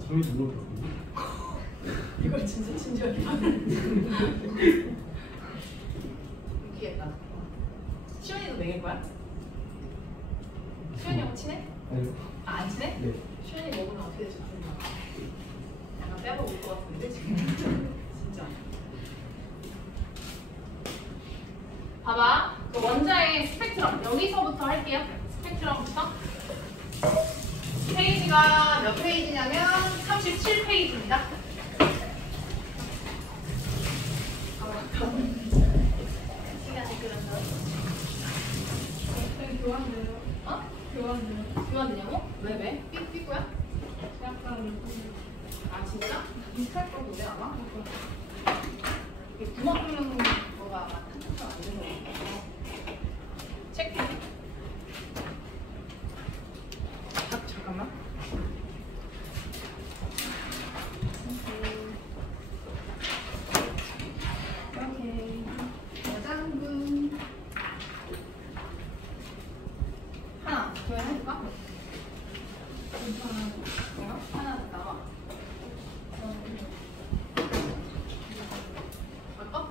저희 누구거든요? 이걸 진짜 친절히 웃기겠다. 시원이도 매길 거야? 시원이하고 친해? 아니요. 아, 안 친해? 네. 시원이 먹으면 어떻게 될지 모르겠나. 약간 빼먹을 것 같은데 지금. 진짜. 봐봐. 그 원자의 스펙트럼 여기서부터 할게요. 스펙트럼부터. 페이지가 몇 페이지냐면 37페이지입니다. 시간이 끌어서. 교환돼요. 어? 교환돼요. 교환되냐고? 왜? 삐꾸야? 약간 아 진짜? 비슷할 정도네 아마? 약간 이게 구멍 뚫는 거가 아마 탁탁탁 안 되는 거예요. 체크. 잠깐만. 오케이. 여장군. 하나 교환해줄까? 괜찮아요. 뭐요? 하나 더 나와. 바꿔?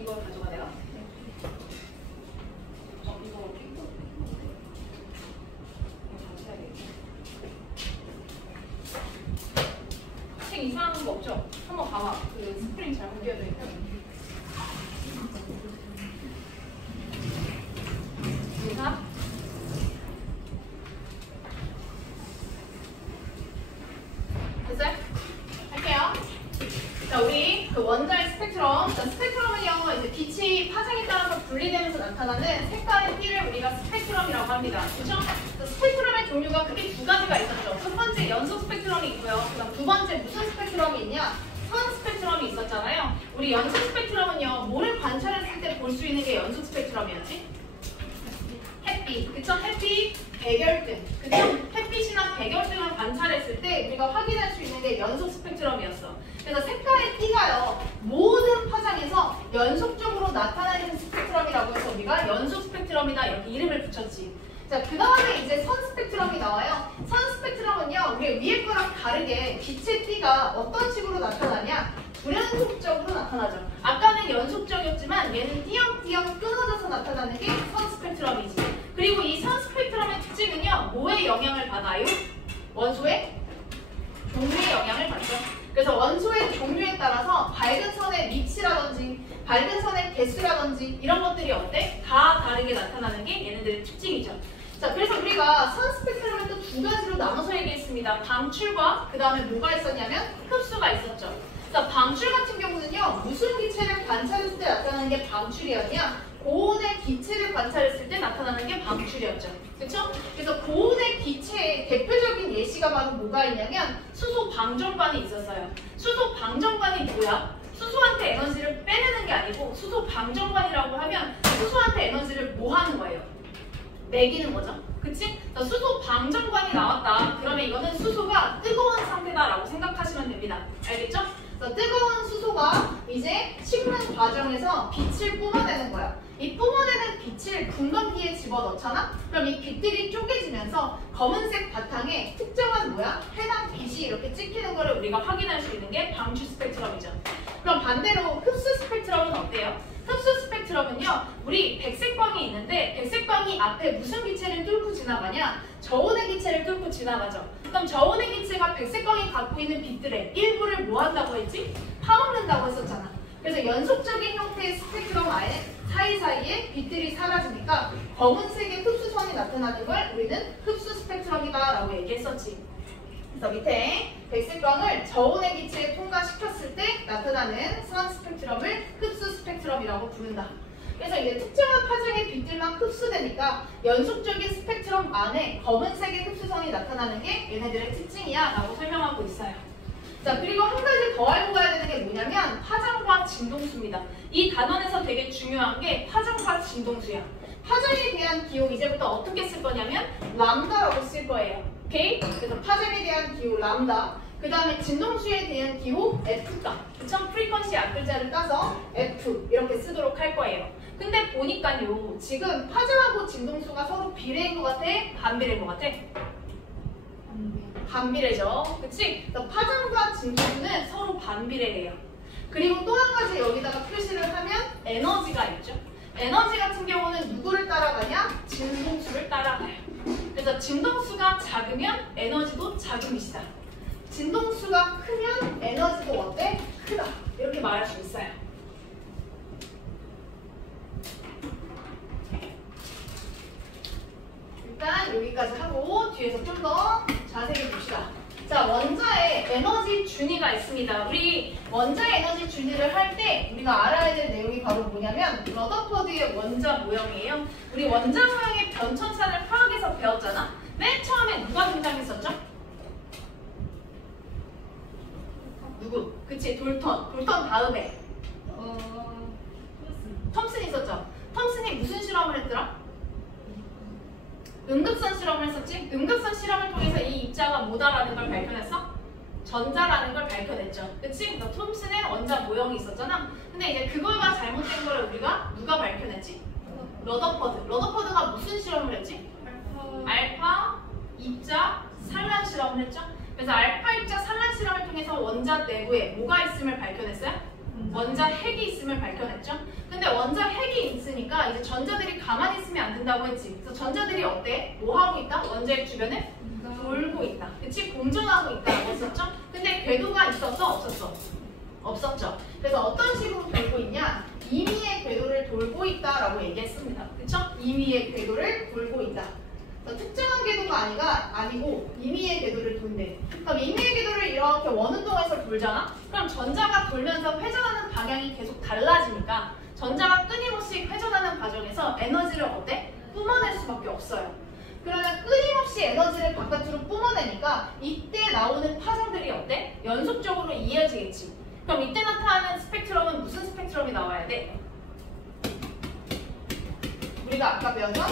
이거 가져가 내가? 이거 같이 해야겠다. 책 이상한 거 없죠? 한번 봐봐. 그 스프링 잘 구겨져 있고. 유사? 됐어요? 할게요. 자, 우리 그 원자의 스펙트럼. 자, 스펙트럼은요, 이제 빛이 파장에 따라서 분리되면서 나타나는 색깔의 띠를 우리가 스펙트럼이라고 합니다. 그렇죠? 스펙트럼의 종류가 크게 두 가지가 있었죠. 첫 번째 연속 스펙트럼이 있고요. 그다음 두 번째 무슨 스펙트럼이 있냐? 선 스펙트럼이 있었잖아요. 우리 연속 스펙트럼은요, 뭐를 관찰했을 때 볼 수 있는 게 연속 스펙트럼이었지? 햇빛, 그쵸? 햇빛, 백열등, 그쵸? 햇빛이나 백열등을 관찰했을 때 우리가 확인할 수 있는 게 연속 스펙트럼이었어. 그래서 색깔의 띠가요, 모든 파장에서 연속적으로 나타나는 스펙트럼이라고 해서 우리가 연속 스펙트럼이다 이렇게 이름을 붙였지. 자, 그 다음에 이제 선 스펙트럼이 나와요. 선 스펙트럼은요, 우리 위에 거랑 다르게 빛의 띠가 어떤 식으로 나타나냐? 불연속적으로 나타나죠. 아까는 연속적이었지만 얘는 띄엄띄엄 끊어져서 나타나는 게 선 스펙트럼이지. 그리고 이 선 스펙트럼의 특징은요, 뭐에 영향을 받아요? 원소의 종류에 영향을 받죠. 그래서 원소의 종류에 따라서 밝은 선의 위치라든지 밝은 선의 개수라든지 이런 것들이 어때? 다 다르게 나타나는 게 얘네들의 특징이죠. 자, 그래서 우리가 선 스펙트럼을 또 두 가지로 나눠서 얘기했습니다. 방출과 그 다음에 뭐가 있었냐면 흡수가 있었죠. 자, 방출 같은 경우는요, 무슨 기체를 관찰했을 때 나타나는 게 방출이었냐? 고온의 기체를 관찰했을 때 나타나는 게 방출이었죠. 그렇죠? 그래서 고온의 기체의 대표적인 예시가 바로 뭐가 있냐면 수소 방정관이 있었어요. 수소 방정관이 뭐야? 수소한테 에너지를 빼내는 게 아니고 수소 방정관이라고 하면 수소한테 에너지를 뭐 하는 거예요? 매기는 거죠. 그치? 자, 수소 방정관이 나왔다. 그러면 이거는 수소가 뜨거운 상태다라고 생각하시면 됩니다. 알겠죠? 자, 뜨거운 수소가 이제 식는 과정에서 빛을 뿜어내는 거야. 이 뿜어내는 빛을 분광기에 집어넣잖아? 그럼 이 빛들이 쪼개지면서 검은색 바탕에 특정한 뭐야? 해당 빛이 이렇게 찍히는 거를 우리가 확인할 수 있는 게 방출 스펙트럼이죠. 그럼 반대로 흡수 스펙트럼은 어때요? 흡수 스펙트럼은요, 우리 백색광이 있는데 백색광이 앞에 무슨 기체를 뚫고 지나가냐? 저온의 기체를 뚫고 지나가죠. 그럼 저온의 기체가 백색광이 갖고 있는 빛들의 일부를 뭐 한다고 했지? 파먹는다고 했었잖아. 그래서 연속적인 형태의 스펙트럼 안에 사이사이에 빛들이 사라지니까 검은색의 흡수선이 나타나는 걸 우리는 흡수 스펙트럼이다 라고 얘기했었지. 그래서 밑에 백색광을 저온의 기체에 통과시켰을 때 나타나는 선 스펙트럼을 흡수 스펙트럼이라고 부른다. 그래서 이제 특정한 파장의 빛들만 흡수되니까 연속적인 스펙트럼 안에 검은색의 흡수선이 나타나는 게 얘네들의 특징이야 라고 설명하고 있어요. 자, 그리고 한 가지 더 알고 가야 되는 게 뭐냐면 파장과 진동수입니다. 이 단원에서 되게 중요한 게 파장과 진동수야. 파장에 대한 기호 이제부터 어떻게 쓸 거냐면 람다라고 쓸 거예요. 오케이? 그래서 파장에 대한 기호 람다, 그 다음에 진동수에 대한 기호 F가, 그쵸? 프리퀀시 앞글자를 따서 F 이렇게 쓰도록 할 거예요. 근데 보니까요, 지금 파장하고 진동수가 서로 비례인 것 같아? 반비례인 것 같아? 반비례죠. 그치? 그래서 파장과 진동수는 서로 반비례래요. 그리고 또 한 가지 여기다가 표시를 하면 에너지가 있죠. 에너지 같은 경우는 누구를 따라가냐? 진동수를 따라가요. 그래서 진동수가 작으면 에너지도 작음이시다. 진동수가 크면 에너지도 어때? 크다. 이렇게 말할 수 있어요. 일단 여기까지 하고 뒤에서 좀 더 자세히 봅시다. 자, 원자에 에너지 준위가 있습니다. 우리 원자의 에너지 준위를 할 때 우리가 알아야 될 내용이 바로 뭐냐면 러더퍼드의 원자 모형이에요. 우리 원자 모형의 변천사를 화학에서 배웠잖아. 맨 처음에 누가 등장했었죠? 누구? 그치, 돌턴. 돌턴 다음에 톰슨 있었죠? 톰슨이 무슨 실험을 했더라? 응급선 실험을 했었지? 응급선 실험을 통해서 이 입자가 뭐다라는 걸 발견했어? 전자라는 걸 밝혀냈죠. 그치? 그러니까 톰슨의 원자 모형이 있었잖아. 근데 이제 그거가 잘못된 거를 우리가 누가 밝혀냈지? 러더퍼드. 러더퍼드가 무슨 실험을 했지? 알파 입자 산란 실험을 했죠. 그래서 알파 입자 산란 실험을 통해서 원자 내부에 뭐가 있음을 밝혀냈어요? 원자 핵이 있음을 밝혀냈죠. 근데 원자 핵이 있으니까 이제 전자들이 가만히 있으면 안 된다고 했지. 그래서 전자들이 어때? 뭐 하고 있다? 원자핵 주변에 돌고 있다. 그치? 공전하고 있다고 했었죠. 근데 궤도가 있었어? 없었어? 없었죠. 그래서 어떤 식으로 돌고 있냐? 임의의 궤도를 돌고 있다라고 얘기했습니다. 그쵸? 임의의 궤도를 돌고 있다. 특정한 궤도가 아니고 임의의 궤도를 돈대. 그럼 임의의 궤도를 이렇게 원운동에서 돌잖아? 그럼 전자가 돌면서 회전하는 방향이 계속 달라지니까 전자가 끊임없이 회전하는 과정에서 에너지를 어때? 뿜어낼 수밖에 없어요. 그러면 끊임없이 에너지를 바깥으로 뿜어내니까 이때 나오는 파장들이 어때? 연속적으로 이어지겠지. 그럼 이때 나타나는 스펙트럼은 무슨 스펙트럼이 나와야 돼? 우리가 아까 배웠던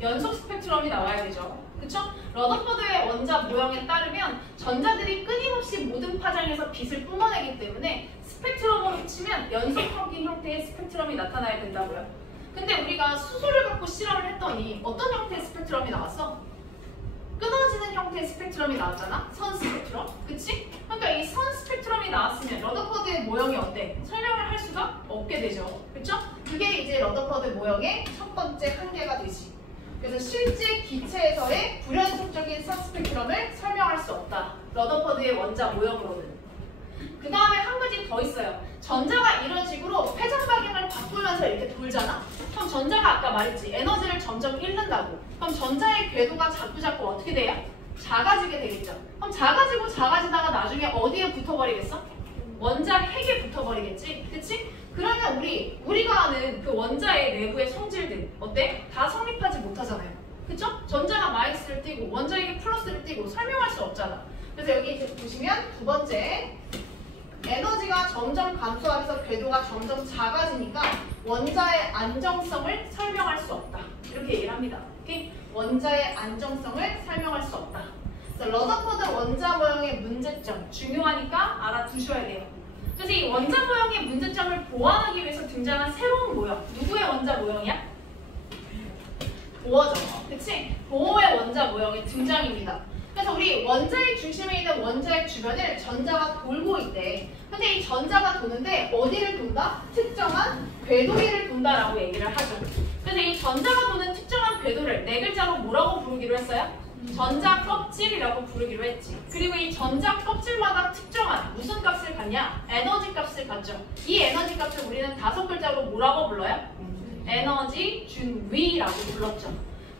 연속 스펙트럼이 나와야 되죠. 그쵸? 러더퍼드의 원자 모형에 따르면 전자들이 끊임없이 모든 파장에서 빛을 뿜어내기 때문에 스펙트럼으로 치면 연속적인 형태의 스펙트럼이 나타나야 된다고요. 근데 우리가 수소를 갖고 실험을 했더니 어떤 형태의 스펙트럼이 나왔어? 끊어지는 형태의 스펙트럼이 나왔잖아? 선 스펙트럼. 그치? 그러니까 이 선 스펙트럼이 나왔으면 러더퍼드의 모형이 어때? 설명을 할 수가 없게 되죠. 그쵸? 그게 이제 러더퍼드 모형의 첫 번째 한계가 되지. 그래서 실제 기체에서의 불연속적인 선 스펙트럼을 설명할 수 없다. 러더퍼드의 원자 모형으로는. 그 다음에 한 가지 더 있어요. 전자가 이런 식으로 회전 방향을 바꾸면서 이렇게 돌잖아? 그럼 전자가 아까 말했지. 에너지를 점점 잃는다고. 그럼 전자의 궤도가 자꾸 어떻게 돼요? 작아지게 되겠죠. 그럼 작아지고 작아지다가 나중에 어디에 붙어버리겠어? 원자 핵에 붙어버리겠지. 그치? 그러면 우리가 아는 그 원자의 내부의 성질들 어때? 다 성립하지 못하잖아요. 그쵸? 전자가 마이너스를 띄고 원자에게 플러스를 띄고 설명할 수 없잖아. 그래서 여기 이렇게 보시면 두 번째 에너지가 점점 감소하면서 궤도가 점점 작아지니까 원자의 안정성을 설명할 수 없다. 이렇게 얘기를 합니다. 오케이? 원자의 안정성을 설명할 수 없다. 그래서 러더퍼드 원자 모형의 문제점 중요하니까 알아두셔야 돼요. 그래서 이 원자 모형의 문제점을 보완하기 위해서 등장한 새로운 모형. 누구의 원자 모형이야? 보어죠. 그치? 보어의 원자 모형의 등장입니다. 그래서 우리 원자의 중심에 있는 원자의 주변을 전자가 돌고 있대. 근데 이 전자가 도는데 어디를 돈다? 특정한 궤도위를 돈다라고 얘기를 하죠. 그래서 이 전자가 도는 특정한 궤도를 네 글자로 뭐라고 부르기로 했어요? 전자 껍질이라고 부르기로 했지. 그리고 이 전자 껍질마다 특정한 무슨 값을 갖냐? 에너지 값을 갖죠. 이 에너지 값을 우리는 5글자로 뭐라고 불러요? 에너지 준위라고 불렀죠.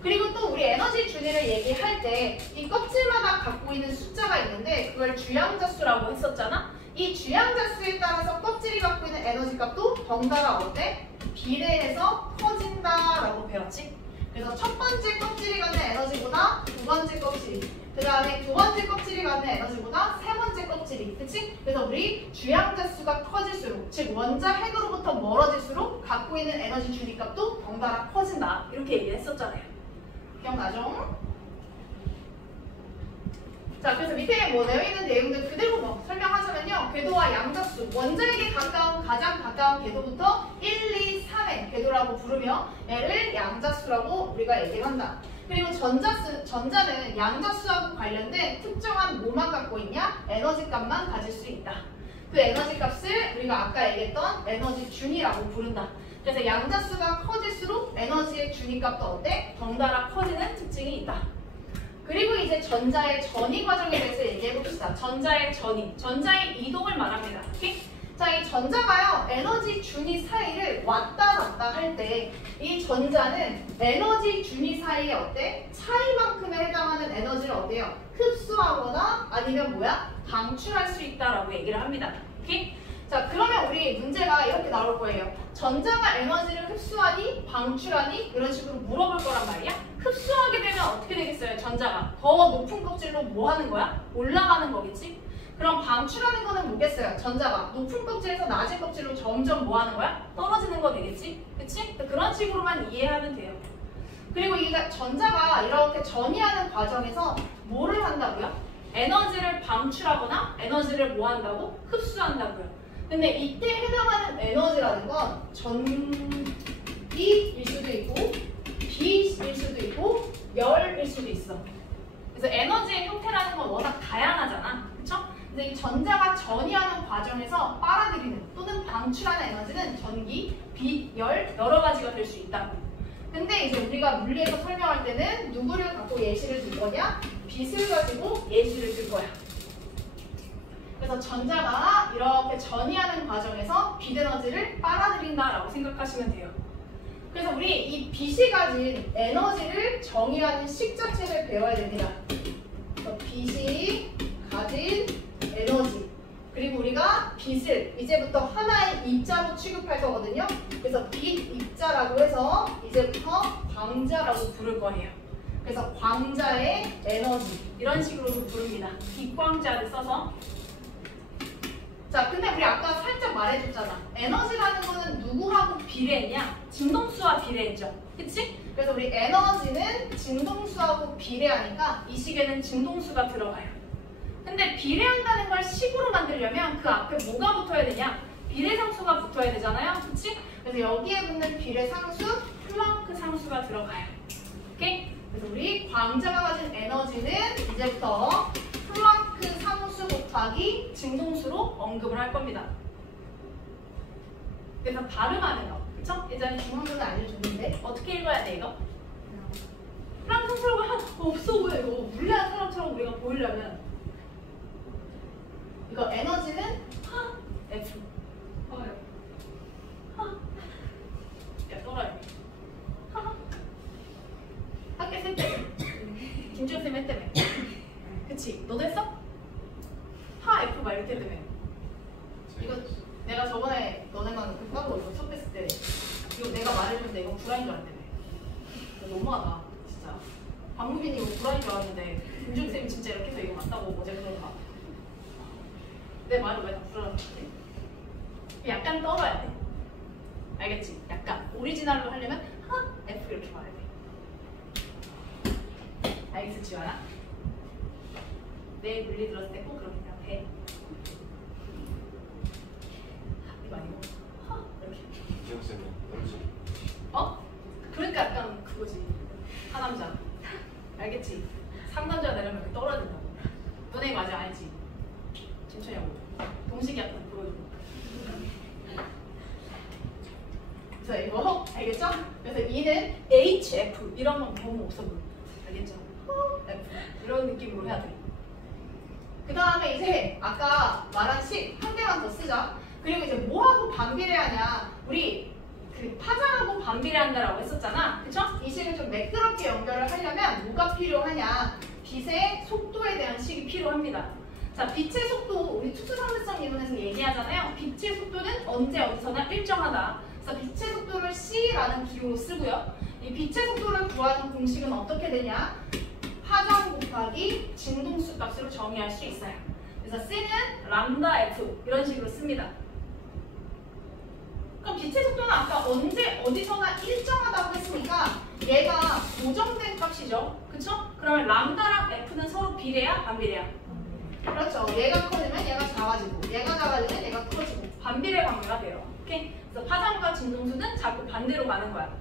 그리고 또 우리 에너지 준위를 얘기할 때 이 껍질마다 갖고 있는 숫자가 있는데 그걸 주양자수라고 했었잖아. 이 주양자수에 따라서 껍질이 갖고 있는 에너지 값도 덩달아 어때? 비례해서 커진다라고 배웠지. 그래서 첫 번째 껍질이 갖는 에너지보다 두 번째 껍질이, 그 다음에 두 번째 껍질이 갖는 에너지보다 세 번째 껍질이, 그치? 그래서 우리 주양자수가 커질수록, 즉 원자 핵으로부터 멀어질수록 갖고 있는 에너지 준위값도 덩달아 커진다. 이렇게 얘기했었잖아요. 기억나죠? 자, 그래서 밑에 뭐 되어 있는 내용들 그대로 뭐 설명하자면요. 궤도와 양자수, 원자에게 가까운 가장 가까운 궤도부터 1, 2, 3의 궤도라고 부르며 얘를 양자수라고 우리가 얘기를 한다. 그리고 전자는 양자수하고 관련된 특정한 뭐만 갖고 있냐? 에너지 값만 가질 수 있다. 그 에너지 값을 우리가 아까 얘기했던 에너지 준위라고 부른다. 그래서 양자수가 커질수록 에너지의 준위 값도 어때? 덩달아 커지는 특징이 있다. 그리고 이제 전자의 전이 과정에 대해서 얘기해 봅시다. 전자의 전이, 전자의 이동을 말합니다. 오케이? 자, 이 전자가요, 에너지 준위 사이를 왔다 갔다 할 때 이 전자는 에너지 준위 사이에 어때? 차이만큼에 해당하는 에너지를 어때요? 흡수하거나 아니면 뭐야? 방출할 수 있다라고 얘기를 합니다. 오케이? 자, 그러면 우리 문제가 이렇게 나올 거예요. 전자가 에너지를 흡수하니? 방출하니? 이런 식으로 물어볼 거란 말이야. 흡수하게 되면 어떻게 되겠어요? 전자가 더 높은 껍질로 뭐 하는 거야? 올라가는 거겠지? 그럼 방출하는 거는 뭐겠어요? 전자가 높은 껍질에서 낮은 껍질로 점점 뭐 하는 거야? 떨어지는 거 되겠지? 그치? 그런 식으로만 이해하면 돼요. 그리고 이게 전자가 이렇게 전이하는 과정에서 뭐를 한다고요? 에너지를 방출하거나 에너지를 뭐 한다고? 흡수한다고요. 근데 이때 해당하는 에너지라는 건 전기일 수도 있고 빛일 수도 있고 열일 수도 있어. 그래서 에너지의 형태라는 건 워낙 다양하잖아. 그쵸? 근데 이 전자가 전이하는 과정에서 빨아들이는 또는 방출하는 에너지는 전기, 빛, 열 여러 가지가 될 수 있다고. 근데 이제 우리가 물리에서 설명할 때는 누구를 갖고 예시를 들 거냐? 빛을 가지고 예시를 들 거야. 그래서 전자가 이렇게 전이하는 과정에서 빛 에너지를 빨아들인다라고 생각하시면 돼요. 그래서 우리 이 빛이 가진 에너지를 정의하는 식 자체를 배워야 됩니다. 그래서 빛이 가진 에너지. 그리고 우리가 빛을 이제부터 하나의 입자로 취급할 거거든요. 그래서 빛 입자라고 해서 이제부터 광자라고 부를 거예요. 그래서 광자의 에너지 이런 식으로도 부릅니다. 빛광자를 써서. 자, 근데 우리 아까 살짝 말해줬잖아. 에너지라는 거는 누구하고 비례했냐? 진동수와 비례했죠. 그치? 그래서 우리 에너지는 진동수하고 비례하니까 이 식에는 진동수가 들어가요. 근데 비례한다는 걸 식으로 만들려면 그 앞에 뭐가 붙어야 되냐? 비례상수가 붙어야 되잖아요. 그치? 그래서 여기에 붙는 비례상수, 플랑크 상수가 들어가요. 오케이? 그래서 우리 광자가 가진 에너지는 이제부터 플랑크 상수 곱하기 진동수로 언급을 할 겁니다. 그래서 발음하는 거, 그쵸? 예전에 중학교는 알려줬는데 어떻게 읽어야 돼 이거? 플랑크 상수라고 한 없어 보여. 이거 물리하는 사람처럼 우리가 보이려면 이거 에너지는 F. 야, 떨어요. 학교 했을 김주현쌤 했다며. 그치? 너도 했어? F 막 이렇게 했다며. 이거 내가 저번에 너네만 그 까고 이거 섭했을 때 이거 내가 말해줬는데 이거 불안인 줄 알았다며. 너무하다 진짜. 박무빈이 이거 불안인 줄 알았는데 김주현쌤이 진짜 이렇게 해서 이거 맞다고 어제 그러더라. 내 말을 왜 다 불안하지? 약간 떨어야 돼. 알겠지? 약간 오리지널로 하려면 F 이렇게 말해야 돼. 알겠어, 지원아? 내일 물리 들었을 때 꼭 그렇게 생각해. 이거 아니고 이렇게. 지영쌤은 떨어지. 어? 그러니까 약간 그거지. 하남자. 알겠지? 상남자 되려면 이렇게 떨어야 된다고. 너네 맞아, 알지? 김천이하고 동식이 약간 보여주고. 그래서 이거 알겠죠? 그래서 E는 HF 이런 건 너무 없어 보여. 알겠죠? F 이런 느낌으로 해야 돼. 그 다음에 이제 아까 말한 식 한 개만 더 쓰자. 그리고 이제 뭐하고 반비례하냐? 우리 그 파장하고 반비례한다라고 했었잖아. 그쵸? 이 식을 좀 매끄럽게 연결을 하려면 뭐가 필요하냐? 빛의 속도에 대한 식이 필요합니다. 자, 빛의 속도, 우리 특수상대성 이론에서 얘기하잖아요. 빛의 속도는 언제 어디서나 일정하다. 그래서 빛의 속도를 C라는 기호로 쓰고요. 이 빛의 속도를 구하는 공식은 어떻게 되냐? 파장 곱하기 진동수 값으로 정의할 수 있어요. 그래서 C는 람다 F 이런 식으로 씁니다. 그럼 빛의 속도는 아까 언제 어디서나 일정하다고 했으니까 얘가 고정된 값이죠. 그쵸? 그러면 람다랑 F는 서로 비례야? 반비례야? 그렇죠. 얘가 커지면 얘가 작아지고 얘가 작아지면 얘가 커지고 반비례 관계가 돼요. 오케이? 그래서 파장과 진동수는 자꾸 반대로 가는 거야.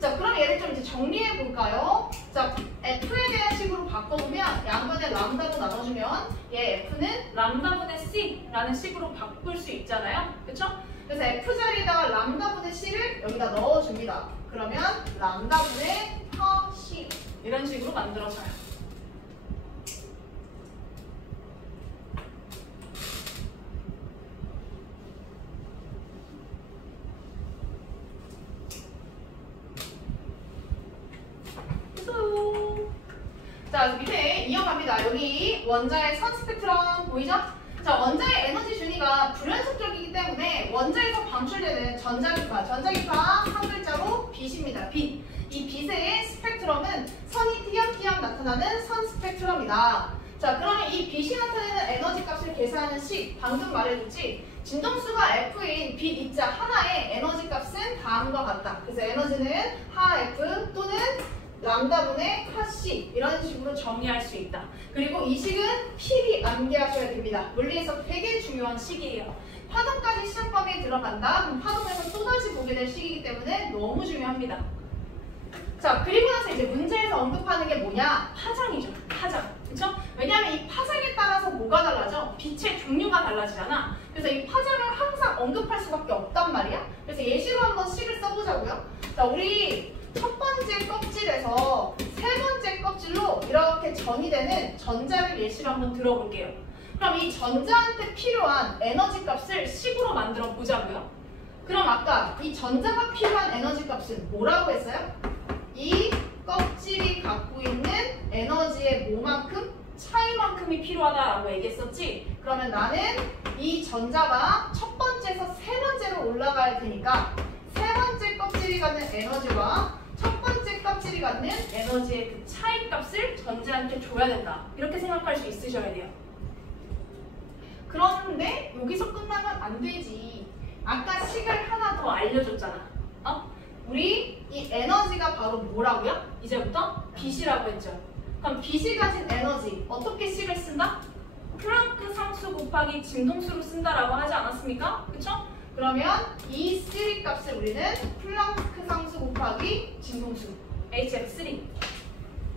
자, 그럼 얘를 좀 이제 정리해 볼까요? 자, F에 대한 식으로 바꿔보면 양변에 람다로 나눠주면 얘 F는 람다분의 C라는 식으로 바꿀 수 있잖아요. 그쵸? 그래서 F 자리에다가 람다분의 C를 여기다 넣어줍니다. 그러면 람다분의 C 이런 식으로 만들어져요. 자, 밑에 이어갑니다. 여기 원자의 선 스펙트럼 보이죠? 자, 원자의 에너지 준위가 불연속적이기 때문에 원자에서 방출되는 전자기파 한 글자로 빛입니다. 빛. 이 빛의 스펙트럼은 선이 띄엄띄엄 나타나는 선 스펙트럼이다. 자, 그러면 이 빛이 나타내는 에너지 값을 계산하는 식, 방금 말해줬지? 진동수가 F인 빛 입자 하나의 에너지 값은 다음과 같다. 그래서 에너지는 하 F 또는 람다분의 하C 이런 식으로 정의할 수 있다. 그리고 이 식은 필히 암기하셔야 됩니다. 물리에서 되게 중요한 식이에요. 파동까지 시험범위에 들어간다. 그럼 파동에서 또다시 보게 될 식이기 때문에 너무 중요합니다. 자, 그리고 나서 이제 문제에서 언급하는 게 뭐냐? 파장이죠. 파장. 그쵸? 왜냐하면 이 파장에 따라서 뭐가 달라져? 빛의 종류가 달라지잖아. 그래서 이 파장을 항상 언급할 수밖에 없단 말이야. 그래서 예시로 한번 식을 써보자고요. 자, 우리 첫 번째 껍질에서 세 번째 껍질로 이렇게 전이 되는 전자를 예시로 한번 들어볼게요. 그럼 이 전자한테 필요한 에너지 값을 식으로 만들어 보자고요. 그럼 아까 이 전자가 필요한 에너지 값은 뭐라고 했어요? 이 껍질이 갖고 있는 에너지의 뭐만큼? 차이만큼이 필요하다라고 얘기했었지? 그러면 나는 이 전자가 첫 번째에서 세 번째로 올라가야 되니까 세 번째 껍질이 갖는 에너지와 첫 번째 껍질이 갖는 에너지의 그 차이 값을 전자한테 줘야 된다. 이렇게 생각할 수 있으셔야 돼요. 그런데 여기서 끝나면 안 되지. 아까 식을 하나 더 알려줬잖아. 우리 이 에너지가 바로 뭐라고요? 이제부터 빛이라고 했죠. 그럼 빛이 가진 에너지 어떻게 식을 쓴다? 플랑크 상수 곱하기 진동수로 쓴다라고 하지 않았습니까? 그쵸? 그러면 이 3 값을 우리는 플랑크 상수 곱하기 진동수 HF3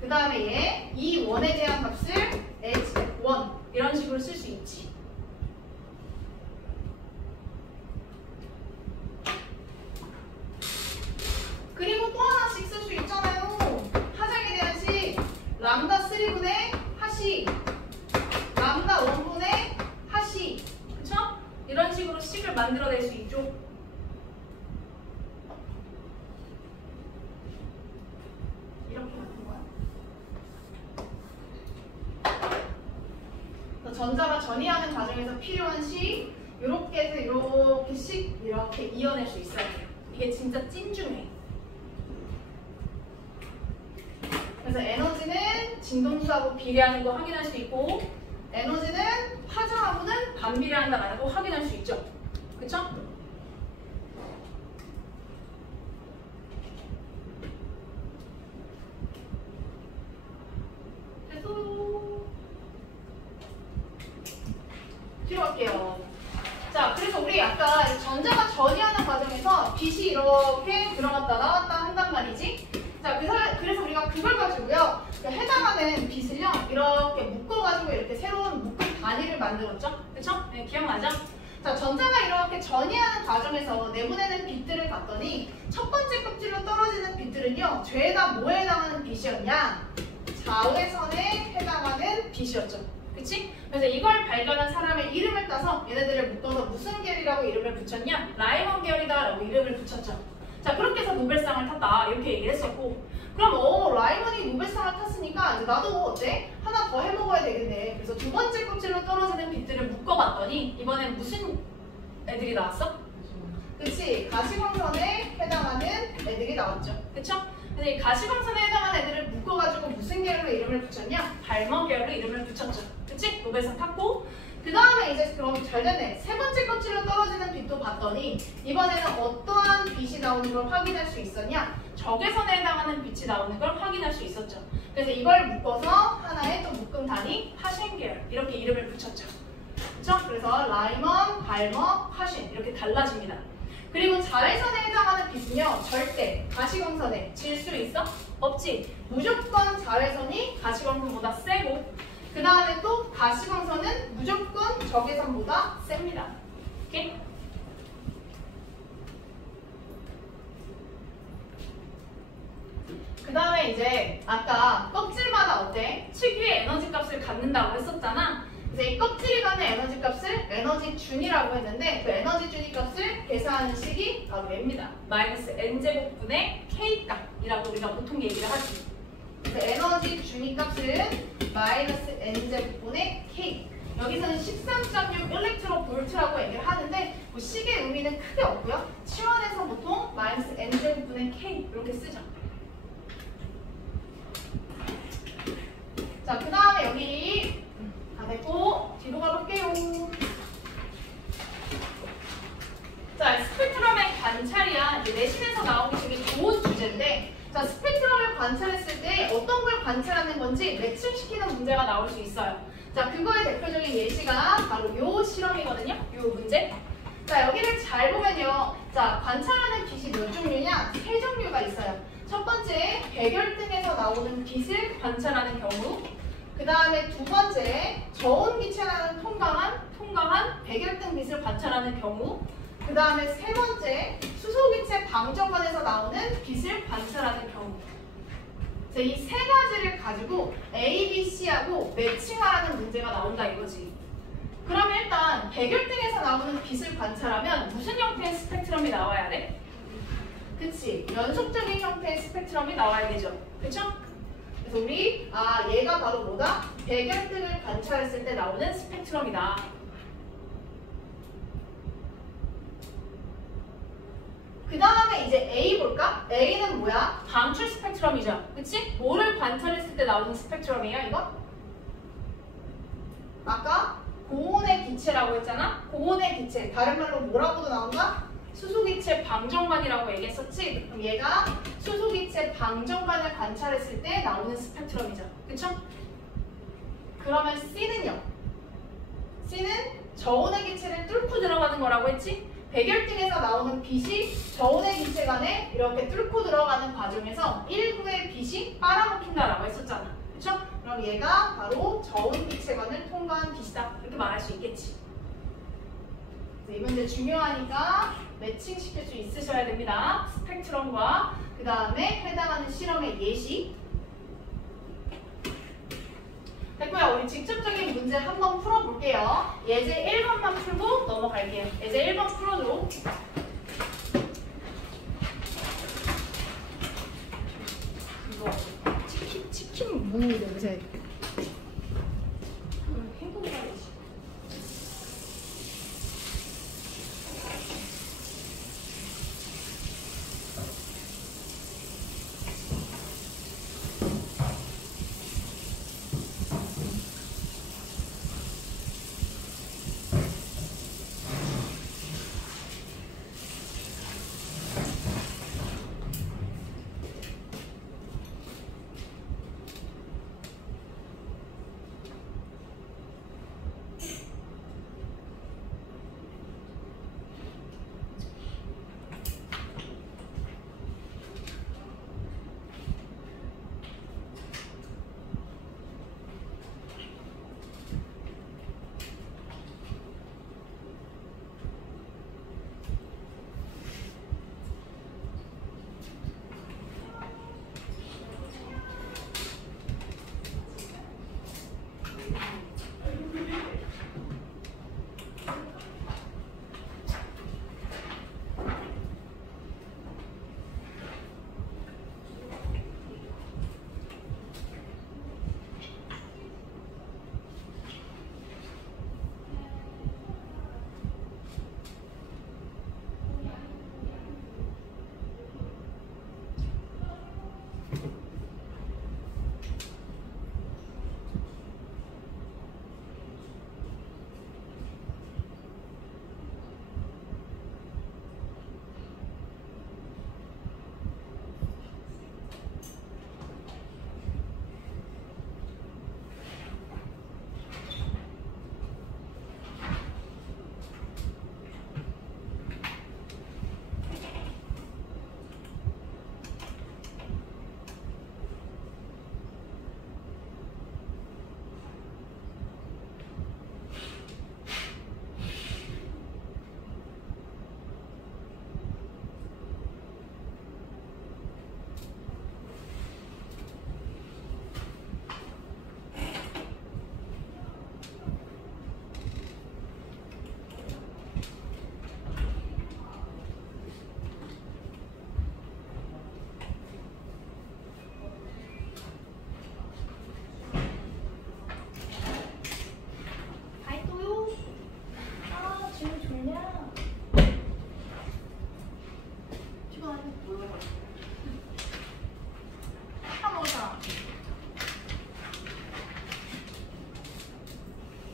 그 다음에 얘 이 원에 대한 값을 HF1 이런 식으로 쓸 수 있지. 그리고 또 하나씩 쓸 수 있잖아요. 파장에 대한 식 람다 3분의 하시 람다 1분의 하시 그쵸? 이런 식으로 식을 만들어낼 수 있죠. 이렇게 만든 거야. 전자가 전이하는 과정에서 필요한 식 이렇게 해서 이렇게 식 이렇게 이어낼 수 있어야 돼요. 이게 진짜 찐중해. 그래서 에너지는 진동수하고 비례하는 거 확인할 수 있고 에너지는 파장하고는 반비례한다라는 거 확인할 수 있죠. 그쵸? 됐어요. 뒤로 갈게요. 자, 그래서 우리 아까 전자가 전이하는 과정에서 빛이 이렇게 들어갔다 나왔다 한단 말이지. 자, 그래서 우리가 그걸 가지고요. 해당하는 빛을요, 이렇게 묶어가지고 이렇게 새로운 묶음 단위를 만들었죠? 그쵸? 네, 기억나죠? 자, 전자가 이렇게 전이하는 과정에서 내보내는 빛들을 봤더니 첫 번째 껍질로 떨어지는 빛들은요, 죄다 뭐에 해당하는 빛이었냐? 자외선에 해당하는 빛이었죠. 그치? 그래서 이걸 발견한 사람의 이름을 따서 얘네들을 묶어서 무슨 계열이라고 이름을 붙였냐? 라이먼 계열이다 라고 이름을 붙였죠. 자, 그렇게 해서 노벨상을 탔다 이렇게 얘기를 했었고, 그럼 라이먼이 노벨상을 탔으니까 이제 나도 어때? 하나 더 해먹어야 되겠네. 그래서 두 번째 껍질로 떨어지는 빛들을 묶어봤더니 이번엔 무슨 애들이 나왔어? 그치? 가시광선에 해당하는 애들이 나왔죠. 그쵸? 근데 이 가시광선에 해당하는 애들을 묶어가지고 무슨 계열로 이름을 붙였냐? 발머 계열로 이름을 붙였죠. 그치? 노벨상 탔고, 그 다음에 이제 그럼 잘 됐네. 세 번째 껍질로 떨어지는 빛도 봤더니 이번에는 어떠한 빛이 나오는 걸 확인할 수 있었냐? 적외선에 해당하는 빛이 나오는 걸 확인할 수 있었죠. 그래서 이걸 묶어서 하나의 또 묶음 단위 하신 계열 이렇게 이름을 붙였죠. 그렇죠? 그래서 라이먼, 발머, 하신 이렇게 달라집니다. 그리고 자외선에 해당하는 빛은요, 절대 가시광선에 질 수 있어? 없지. 무조건 자외선이 가시광선보다 세고 그 다음에 또 가시광선은 무조건 적외선보다 셉니다. 오케이? 그 다음에 이제 아까 껍질마다 어때? 특유의 에너지 값을 갖는다고 했었잖아. 이제 이 껍질이 갖는 에너지 값을 에너지 준이라고 했는데 그 에너지 준위 값을 계산하는 식이 바로 얘입니다. 마이너스 n제곱분의 k값이라고 우리가 보통 얘기를 하지. 그래서 에너지 준위 값은 마이너스 n제곱분의 k. 여기서는 13.6 일렉트로볼트라고 얘기를 하는데 뭐 식의 의미는 크게 없고요. 치환해서 보통 마이너스 n제곱분의 k 이렇게 쓰죠. 자, 그 다음에 여기 다 됐고 뒤로 가볼게요. 자, 스펙트럼의 관찰이야. 이제 내신에서 나오기 되게 좋은 주제인데 자, 스펙트럼을 관찰했을 때 어떤 걸 관찰하는 건지 매칭시키는 문제가 나올 수 있어요. 자, 그거의 대표적인 예시가 바로 요 실험이거든요. 요 문제. 자, 여기를 잘 보면요. 자, 관찰하는 빛이 몇 종류냐? 세 종류가 있어요. 첫 번째, 백열등에서 나오는 빛을 관찰하는 경우. 그 다음에 두 번째, 저온기체라는 통강한 백열등 빛을 관찰하는 경우. 그 다음에 세 번째, 수소기체 방정관에서 나오는 빛을 관찰하는 경우. 이 세 가지를 가지고 A, B, C하고 매칭하라는 문제가 나온다 이거지. 그러면 일단 백열등에서 나오는 빛을 관찰하면 무슨 형태의 스펙트럼이 나와야 돼? 그치, 연속적인 형태의 스펙트럼이 나와야 되죠. 그쵸? 그래서 우리 얘가 바로 뭐다? 백열등을 관찰했을 때 나오는 스펙트럼이다. 그 다음에 이제 A 볼까? A는 뭐야? 방출 스펙트럼이죠. 그치? 뭐를 관찰했을 때 나오는 스펙트럼이에요, 이거? 아까 고온의 기체라고 했잖아? 고온의 기체. 다른 말로 뭐라고도 나온다? 수소기체 방정관이라고 얘기했었지? 그럼 얘가 수소기체 방정관을 관찰했을 때 나오는 스펙트럼이죠. 그쵸? 그러면 C는요? C는 저온의 기체를 뚫고 들어가는 거라고 했지? 백열등에서 나오는 빛이 저온의 기체 간에 이렇게 뚫고 들어가는 과정에서 일부의 빛이 빨아먹힌다라고 했었잖아. 그쵸? 그럼 얘가 바로 저온 기체관을 통과한 빛이다. 이렇게 말할 수 있겠지. 이 문제 중요하니까 매칭시킬 수 있으셔야 됩니다. 스펙트럼과 그 다음에 해당하는 실험의 예시. 됐고요. 우리 직접적인 문제 한번 풀어볼게요. 예제 1번만 풀고 넘어갈게요. 예제 1번 풀어줘. 이거 치킨 무 냄새. 헹구고 가야지.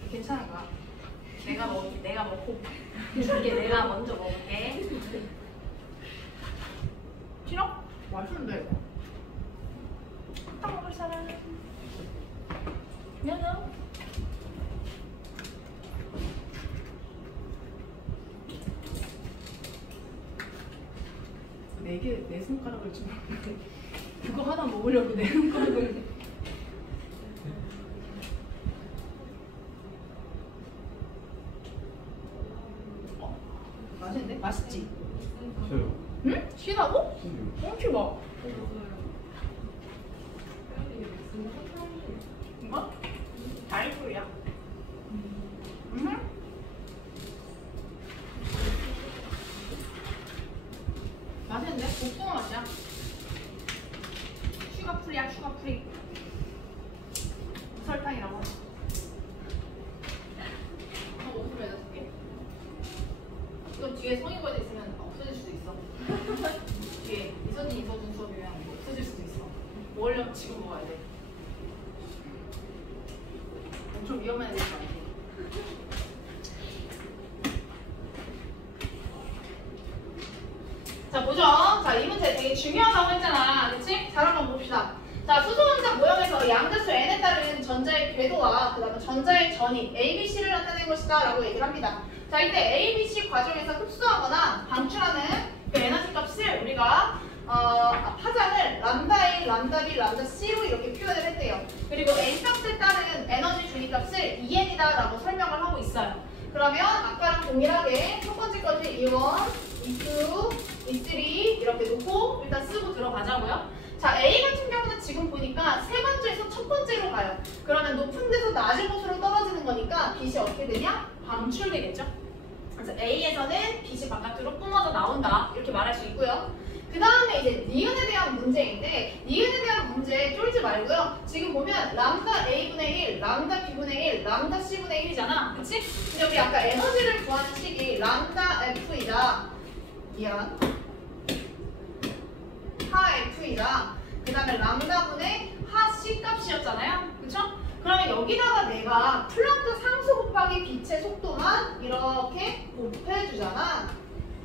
괜찮은 거야. 내가 먹고 줄게. 내가 먼저 먹을게. 싫어? 맛있는데 이거. 딱 먹을 사람. 미안해. 네 손가락을 좀 그거 하나 먹으려고 네 손가락을. 맛있는데? 맛있지? 저요. 응? 쉬다고? 뻥치 마. 이거? 달걀이야. 맛있는데? 복숭아 맛이야. 슈가프리야, 슈가프리. 설탕이라고. 더 오픈을 해줄게. 이거 뒤에 성인고에 있으면 없어질 수도 있어. 뒤에 이선진, 이서준 수업이면 없어질 수도 있어. 먹으려면 지금 먹어야 돼. 엄청 위험한 애들 거 아니지? 자, 보죠. 자, 이 문제 되게 중요하다고 했잖아. 그치? 잘 한번 봅시다. 자, 수소원자 모형에서 양자수 n에 따른 전자의 궤도와 그 다음에 전자의 전이 A, B, C를 나타낸 것이다 라고 얘기를 합니다. 자, 이때 A, B, C 과정에서 흡수하거나 방출하는 그 에너지 값을 우리가 파장을 람다 A, 람다 B, 람다 C로 이렇게 표현을 했대요. 그리고 n 값에 따른 에너지 준위 값을 EN이다 라고 설명을 하고 있어요. 그러면 아까랑 동일하게 첫 번째 거지 E1, E2, E3 이렇게 놓고 일단 쓰고 들어가자고요. 자, A 같은 경우는 지금 보니까 세 번째에서 첫 번째로 가요. 그러면 높은 데서 낮은 곳으로 떨어지는 거니까 빛이 어떻게 되냐? 방출되겠죠? 그래서 A에서는 빛이 바깥으로 뿜어져 나온다 이렇게 말할 수 있고요. 그 다음에 이제 니은에 대한 문제인데 니은에 대한 문제 쫄지 말고요. 지금 보면 람다 A분의 1, 람다 B분의 1, 람다 C분의 1이잖아. 그치? 근데 우리 아까 에너지를 구하는 식이 람다 F이다. 미안. 하 F이다. 그 다음에 람다분의 하 C 값이었잖아요. 그쵸? 그러면 여기다가 내가 플랑크 상수 곱하기 빛의 속도만 이렇게 곱해주잖아.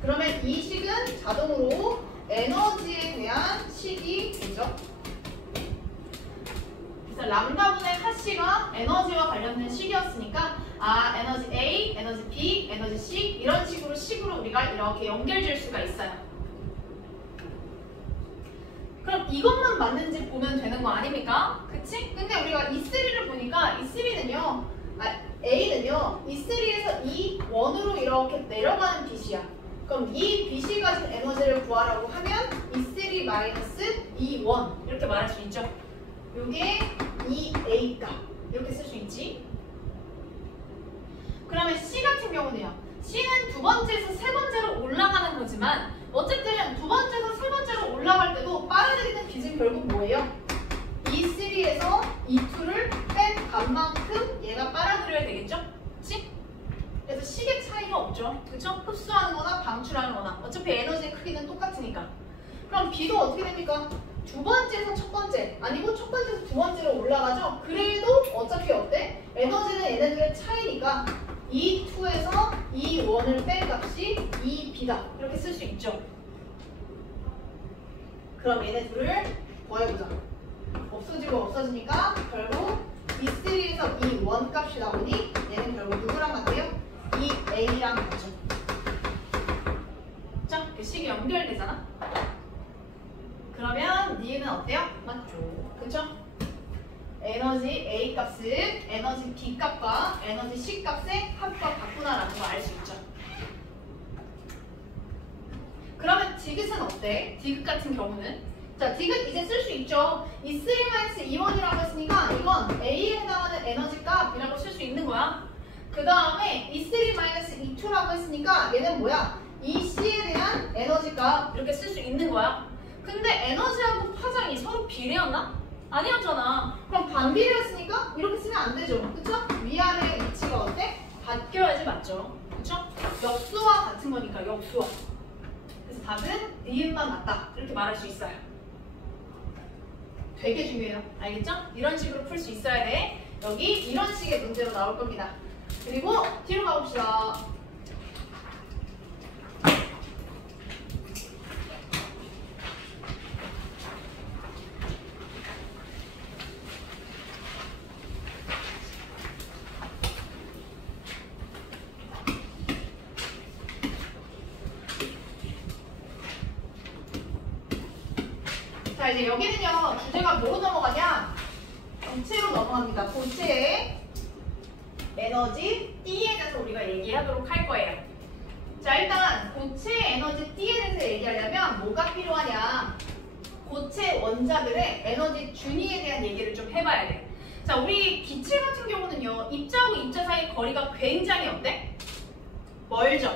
그러면 이 식은 자동으로 에너지에 대한 식이 되죠. 그래서 람다분의 하 C가 에너지와 관련된 식이었으니까 에너지 A, 에너지 B, 에너지 C 이런 식으로 우리가 이렇게 연결될 수가 있어요. 그럼 이것만 맞는지 보면 되는 거 아닙니까? 그치? 근데 우리가 E3를 보니까 E3는요, A는요, E3에서 E1으로 이렇게 내려가는 빛이야. 그럼 이 빛이 가진 에너지를 구하라고 하면 E3-E1 이렇게 말할 수 있죠. 요게 EA 값 이렇게 쓸 수 있지. 그러면 C 같은 경우는요. C는 두 번째에서 세 번째로 올라가는 거지만 어쨌든 두 번째에서 세 번째로 올라갈 때도 빨아들이는 빛은 결국 뭐예요? E3에서 E2를 뺀 값만큼 얘가 빨아들여야 되겠죠? 그치? 그래서 식의 차이가 없죠. 그쵸? 흡수하는 거나 방출하는 거나 어차피 에너지의 크기는 똑같으니까. 그럼 B도 어떻게 됩니까? 두 번째에서 첫 번째 아니고 첫 번째에서 두 번째로 올라가죠? 그래도 어차피 어때? 에너지는 얘네들의 차이니까 E2에서 E1을 뺀 값이 EB다 이렇게 쓸 수 있죠. 그럼 얘네 둘을 더해보자. 없어지고 없어지니까 결국 E3에서 E1 값이 나오니 얘는 결국 누구랑 같아요? EA랑 같죠. 자, 그 식이 연결되잖아. 그러면 니은 어때요? 맞죠. 그쵸? 에너지 A 값은 에너지 B 값과 에너지 C 값의 합과 같구나라는 거 알 수 있죠. 그러면 디귿은 어때? 디귿 같은 경우는 자, 디귿 이제 쓸 수 있죠. E3-E1이라고 했으니까 이건 A에 해당하는 에너지 값이라고 쓸 수 있는 거야. 그 다음에 E3-E2라고 했으니까 얘는 뭐야? EC에 대한 에너지 값 이렇게 쓸 수 있는 거야. 근데 에너지하고 파장이 서로 비례였나? 아니었잖아. 그럼 반비례였으니까 이렇게 쓰면 안 되죠. 그쵸? 위아래의 위치가 어때? 바뀌어야지 맞죠? 그쵸? 역수와 같은 거니까 역수와. 그래서 답은 니은만 맞다. 이렇게 말할 수 있어요. 되게 중요해요. 알겠죠? 이런 식으로 풀 수 있어야 돼. 여기 이런 식의 문제로 나올 겁니다. 그리고 뒤로 가봅시다. 자, 이제 여기는요, 주제가 뭐로 넘어가냐? 전체로 넘어갑니다. 고체의 에너지 D에 대해서 우리가 얘기하도록 할 거예요. 자, 일단 고체 에너지 D에 대해서 얘기하려면 뭐가 필요하냐? 고체 원자들의 에너지 준위에 대한 얘기를 좀 해봐야 돼. 자, 우리 기체 같은 경우는요, 입자하고 입자 사이 거리가 굉장히 어때? 멀죠?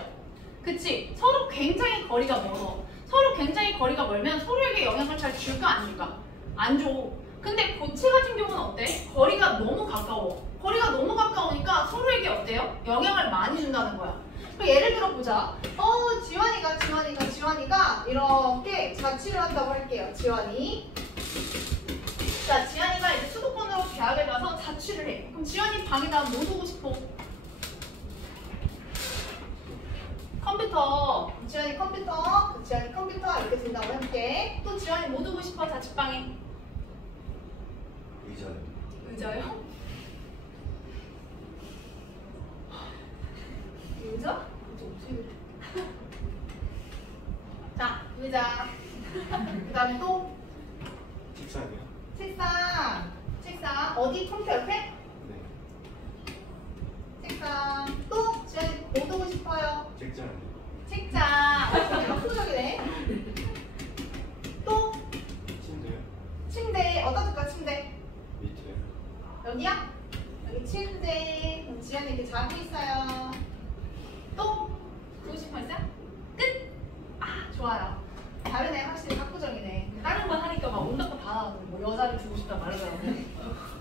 그치? 서로 굉장히 거리가 멀어. 서로 굉장히 거리가 멀면 서로에게 영향을 잘 줄까 안 줄까? 안 줘. 근데 고체 같은 경우는 어때? 거리가 너무 가까워. 거리가 너무 가까우니까 서로에게 어때요? 영향을 많이 준다는 거야. 그럼 예를 들어 보자. 지환이가 이렇게 자취를 한다고 할게요. 지환이. 자, 지환이가 이제 수도권으로 대학에 가서 자취를 해. 그럼 지환이 방에다 뭐 두고 싶어? 컴퓨터. 지환이 컴퓨터. 지환이 컴퓨터 이렇게 둔다고 해볼게. 또 지환이 뭐 두고 싶어? 자취방에? 의자요. 의자요? 의자? 의자 어떻게 돼? 자, 의자. 그 다음에 또 책상이요? 책상. 어디? 컴퓨터 옆에? 네. 책상. 또 지환이 뭐 두고 싶어요? 책장이요. 책장. 협소적이네. 또 침대요? 침대. 어디다 둘까? 침대. 밑에요. 여기야? 여기 침대. 그럼 지안이 이렇게 자고 있어요. 또? 두고 싶어 있어요? 끝! 아, 좋아요. 다른 애 확실히 학구적이네. 다른 건 하니까 막 온갖 거 다 나와서 뭐 여자를 주고 싶다 말하더라고.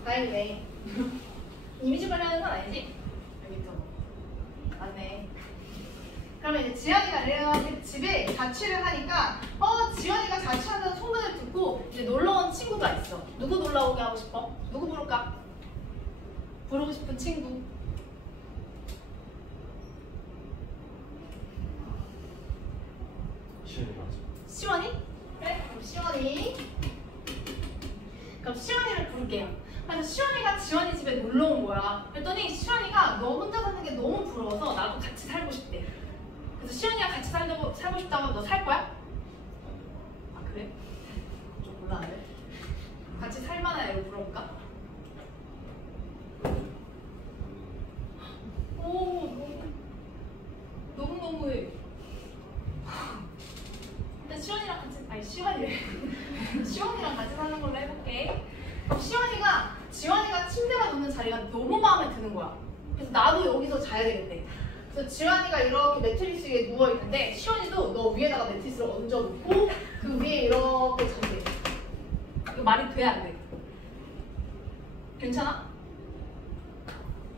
다행이네. 이미지 관리하는 건 아니지? 여기 있잖아. 맞네. 그러면 이제 지연이가 이렇게 집에 자취를 하니까 지연이가 자취한다는 소문을 듣고 이제 놀러온 친구가 있어. 누구 놀러오게 하고 싶어? 누구 부를까? 부르고 싶은 친구. 시연이 맞아. 시원이? 그래? 그럼 시원이. 그럼 시원이를 부를게요. 그래서 시원이가 지원이 집에 놀러 온 거야. 그랬더니 시원이가 너 혼자 사는 게 너무 부러워서 나도 같이 살고 싶대. 그래서 시원이가 같이 살고 싶다면 너 살 거야? 아, 그래? 좀 곤란한데? 같이 살 만한 애를 물어볼까? 오, 너무 너무해. 일단 시원이랑 같이, 아니 시원이래. 시원이랑 같이 사는 걸로 해볼게. 그럼 시원이가 지원이가 침대가 놓는 자리가 너무 마음에 드는 거야. 그래서 나도 여기서 자야 되겠대. 그래서 지환이가 이렇게 매트리스 위에 누워있는데 시원이도 너 위에다가 매트리스를 얹어놓고 그 위에 이렇게 잔대. 이거 말이 돼 안 돼? 괜찮아?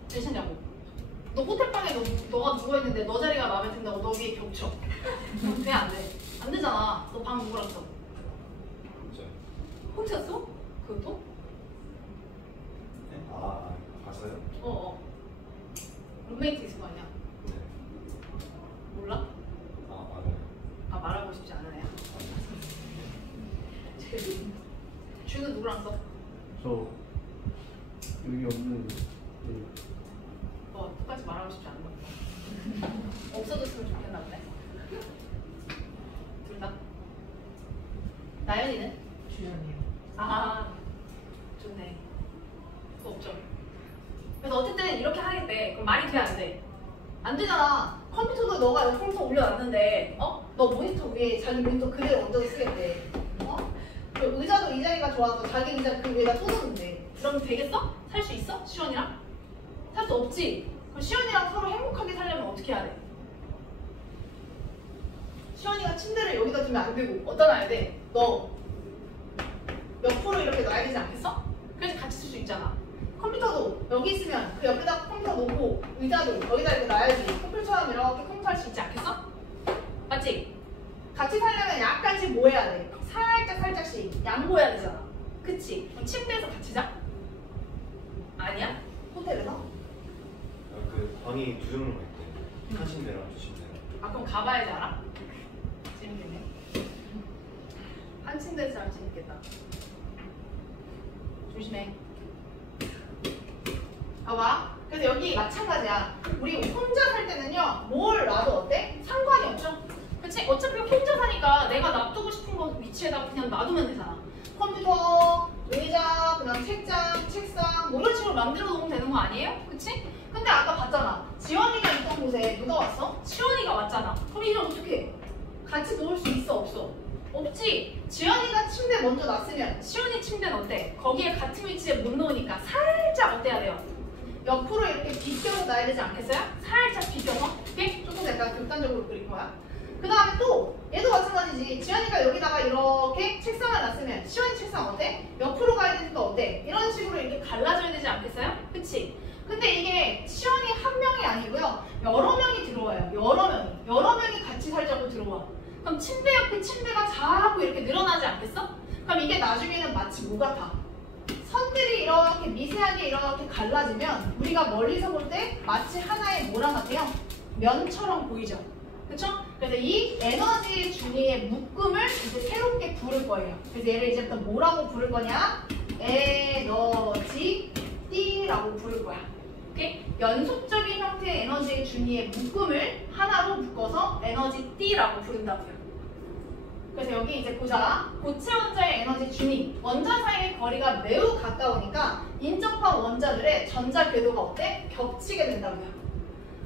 괜찮냐고? 너 호텔방에 너가 누워있는데 너 자리가 마음에 든다고 너 위에 겹쳐. 돼 안 돼? 안 되잖아. 너 방 누구랑 써? 진짜. 혼자 써? 그것도? 네? 봤어요? 룸메이트 있을 거 아니야? 네. 몰라? 알아요. 아, 말하고 싶지 않은 애야? 주는 누구랑 써? 저 여기 없는 똑같이 말하고 싶지 않은 거 없어졌으면 좋겠나 보네. 둘 다? 나연이는? 주연이요. 아, 좋네. 그거 없죠. 그래서 어쨌든 이렇게 하겠대. 그럼 말이 돼, 안 돼? 안 되잖아. 컴퓨터도 너가 여기 컴퓨터 올려놨는데, 너 모니터 위에 자기 모니터 그대로 얹어서 쓰겠대. 그리고 의자도 이 자리가 좋아서 자기 의자 그 위에다 쏟았는데. 그러면 되겠어? 살 수 있어? 시원이랑? 살 수 없지? 그럼 시원이랑 서로 행복하게 살려면 어떻게 해야 돼? 시원이가 침대를 여기다 두면 안 되고, 어디다 놔야 돼? 너 옆으로 이렇게 놔야 되지 않겠어? 그래서 같이 쓸 수 있잖아. 컴퓨터도 여기 있으면 그 옆에다 컴퓨터 놓고 의자도 여기다 이렇게 놔야지. 컴퓨터처럼 이렇게 컴퓨터 할 수 있지 않겠어? 맞지? 같이 살려면 약간씩 뭐 해야 돼? 살짝씩 양보해야 되잖아. 그치? 그럼 침대에서 같이 자? 아니야? 호텔에서? 방이 두 종류가 있대. 한 침대랑 두 침대랑. 아 그럼 가봐야지 알아? 재밌겠네. 한 침대에서 자면 재밌겠다. 조심해. 봐봐. 그래서 여기 마찬가지야. 우리 혼자 살 때는요, 뭘 놔도 어때? 상관이 없죠? 그치? 어차피 혼자 사니까 내가 놔두고 싶은 거 위치에다가 그냥 놔두면 되잖아. 컴퓨터, 의자, 그다음 책장, 책상 뭐 이런 식으로 만들어 놓으면 되는 거 아니에요? 그치? 근데 아까 봤잖아. 지원이가 있던 곳에 누가 왔어? 시원이가 왔잖아. 그럼 이제 어떻게? 같이 놓을 수 있어? 없어? 없지? 지원이가 침대 먼저 놨으면 시원이 침대는 어때? 거기에 같은 위치에 못 놓으니까 살짝 어때야 돼요? 옆으로 이렇게 비껴서 놔야 되지 않겠어요? 살짝 비껴서. 이렇게 조금 약간 극단적으로 그린 거야. 그 다음에 또 얘도 마찬가지지. 지연이가 여기다가 이렇게 책상을 놨으면 시원이 책상 어때? 옆으로 가야 되니까 어때? 이런 식으로 이렇게 갈라져야 되지 않겠어요? 그치? 근데 이게 시원이 한 명이 아니고요. 여러 명이 들어와요. 여러 명이 같이 살자고 들어와. 그럼 침대 옆에 침대가 자꾸 이렇게 늘어나지 않겠어? 그럼 이게 나중에는 마치 뭐 같아? 선들이 이렇게 미세하게 이렇게 갈라지면 우리가 멀리서 볼 때 마치 하나의 뭐랑 같아요? 면처럼 보이죠? 그쵸? 그래서 이 에너지 준위의 묶음을 이제 새롭게 부를 거예요. 그래서 얘를 이제부터 뭐라고 부를 거냐? 에너지 띠라고 부를 거야. 오케이? 연속적인 형태의 에너지 준위의 묶음을 하나로 묶어서 에너지 띠라고 부른다고요. 그래서 여기 이제 보자. 고체 원자의 에너지 준위. 원자 사이의 거리가 매우 가까우니까 인접한 원자들의 전자 궤도가 어때? 겹치게 된다고요.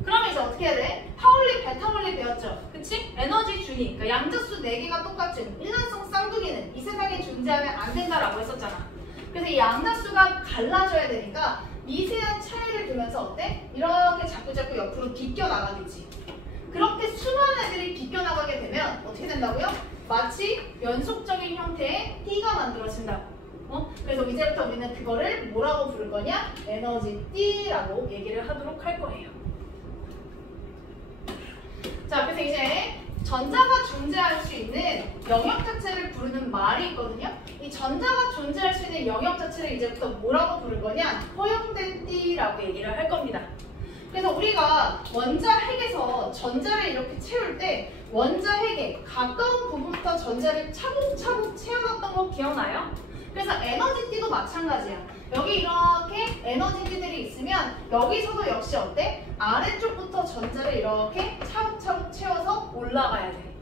그러면 이제 어떻게 해야 돼? 파울리, 베타물리 배웠죠? 그치? 에너지 준위. 그러니까 양자수 4개가 똑같은 일란성 쌍둥이는 이 세상에 존재하면 안 된다라고 했었잖아. 그래서 이 양자수가 갈라져야 되니까 미세한 차이를 두면서 어때? 이렇게 자꾸 옆으로 비껴 나가겠지. 그렇게 수많은 애들이 비껴 나가게 되면 어떻게 된다고요? 마치 연속적인 형태의 띠가 만들어진다고. 그래서 이제부터 우리는 그거를 뭐라고 부를 거냐? 에너지 띠라고 얘기를 하도록 할 거예요. 자, 그래서 이제 전자가 존재할 수 있는 영역 자체를 부르는 말이 있거든요. 이 전자가 존재할 수 있는 영역 자체를 이제부터 뭐라고 부를 거냐? 허용된 띠라고 얘기를 할 겁니다. 그래서 우리가 원자 핵에서 전자를 이렇게 채울 때 원자 핵에 가까운 부분부터 전자를 차곡차곡 채워놨던 거 기억나요? 그래서 에너지띠도 마찬가지야. 여기 이렇게 에너지띠들이 있으면 여기서도 역시 어때? 아래쪽부터 전자를 이렇게 차곡차곡 채워서 올라가야 돼.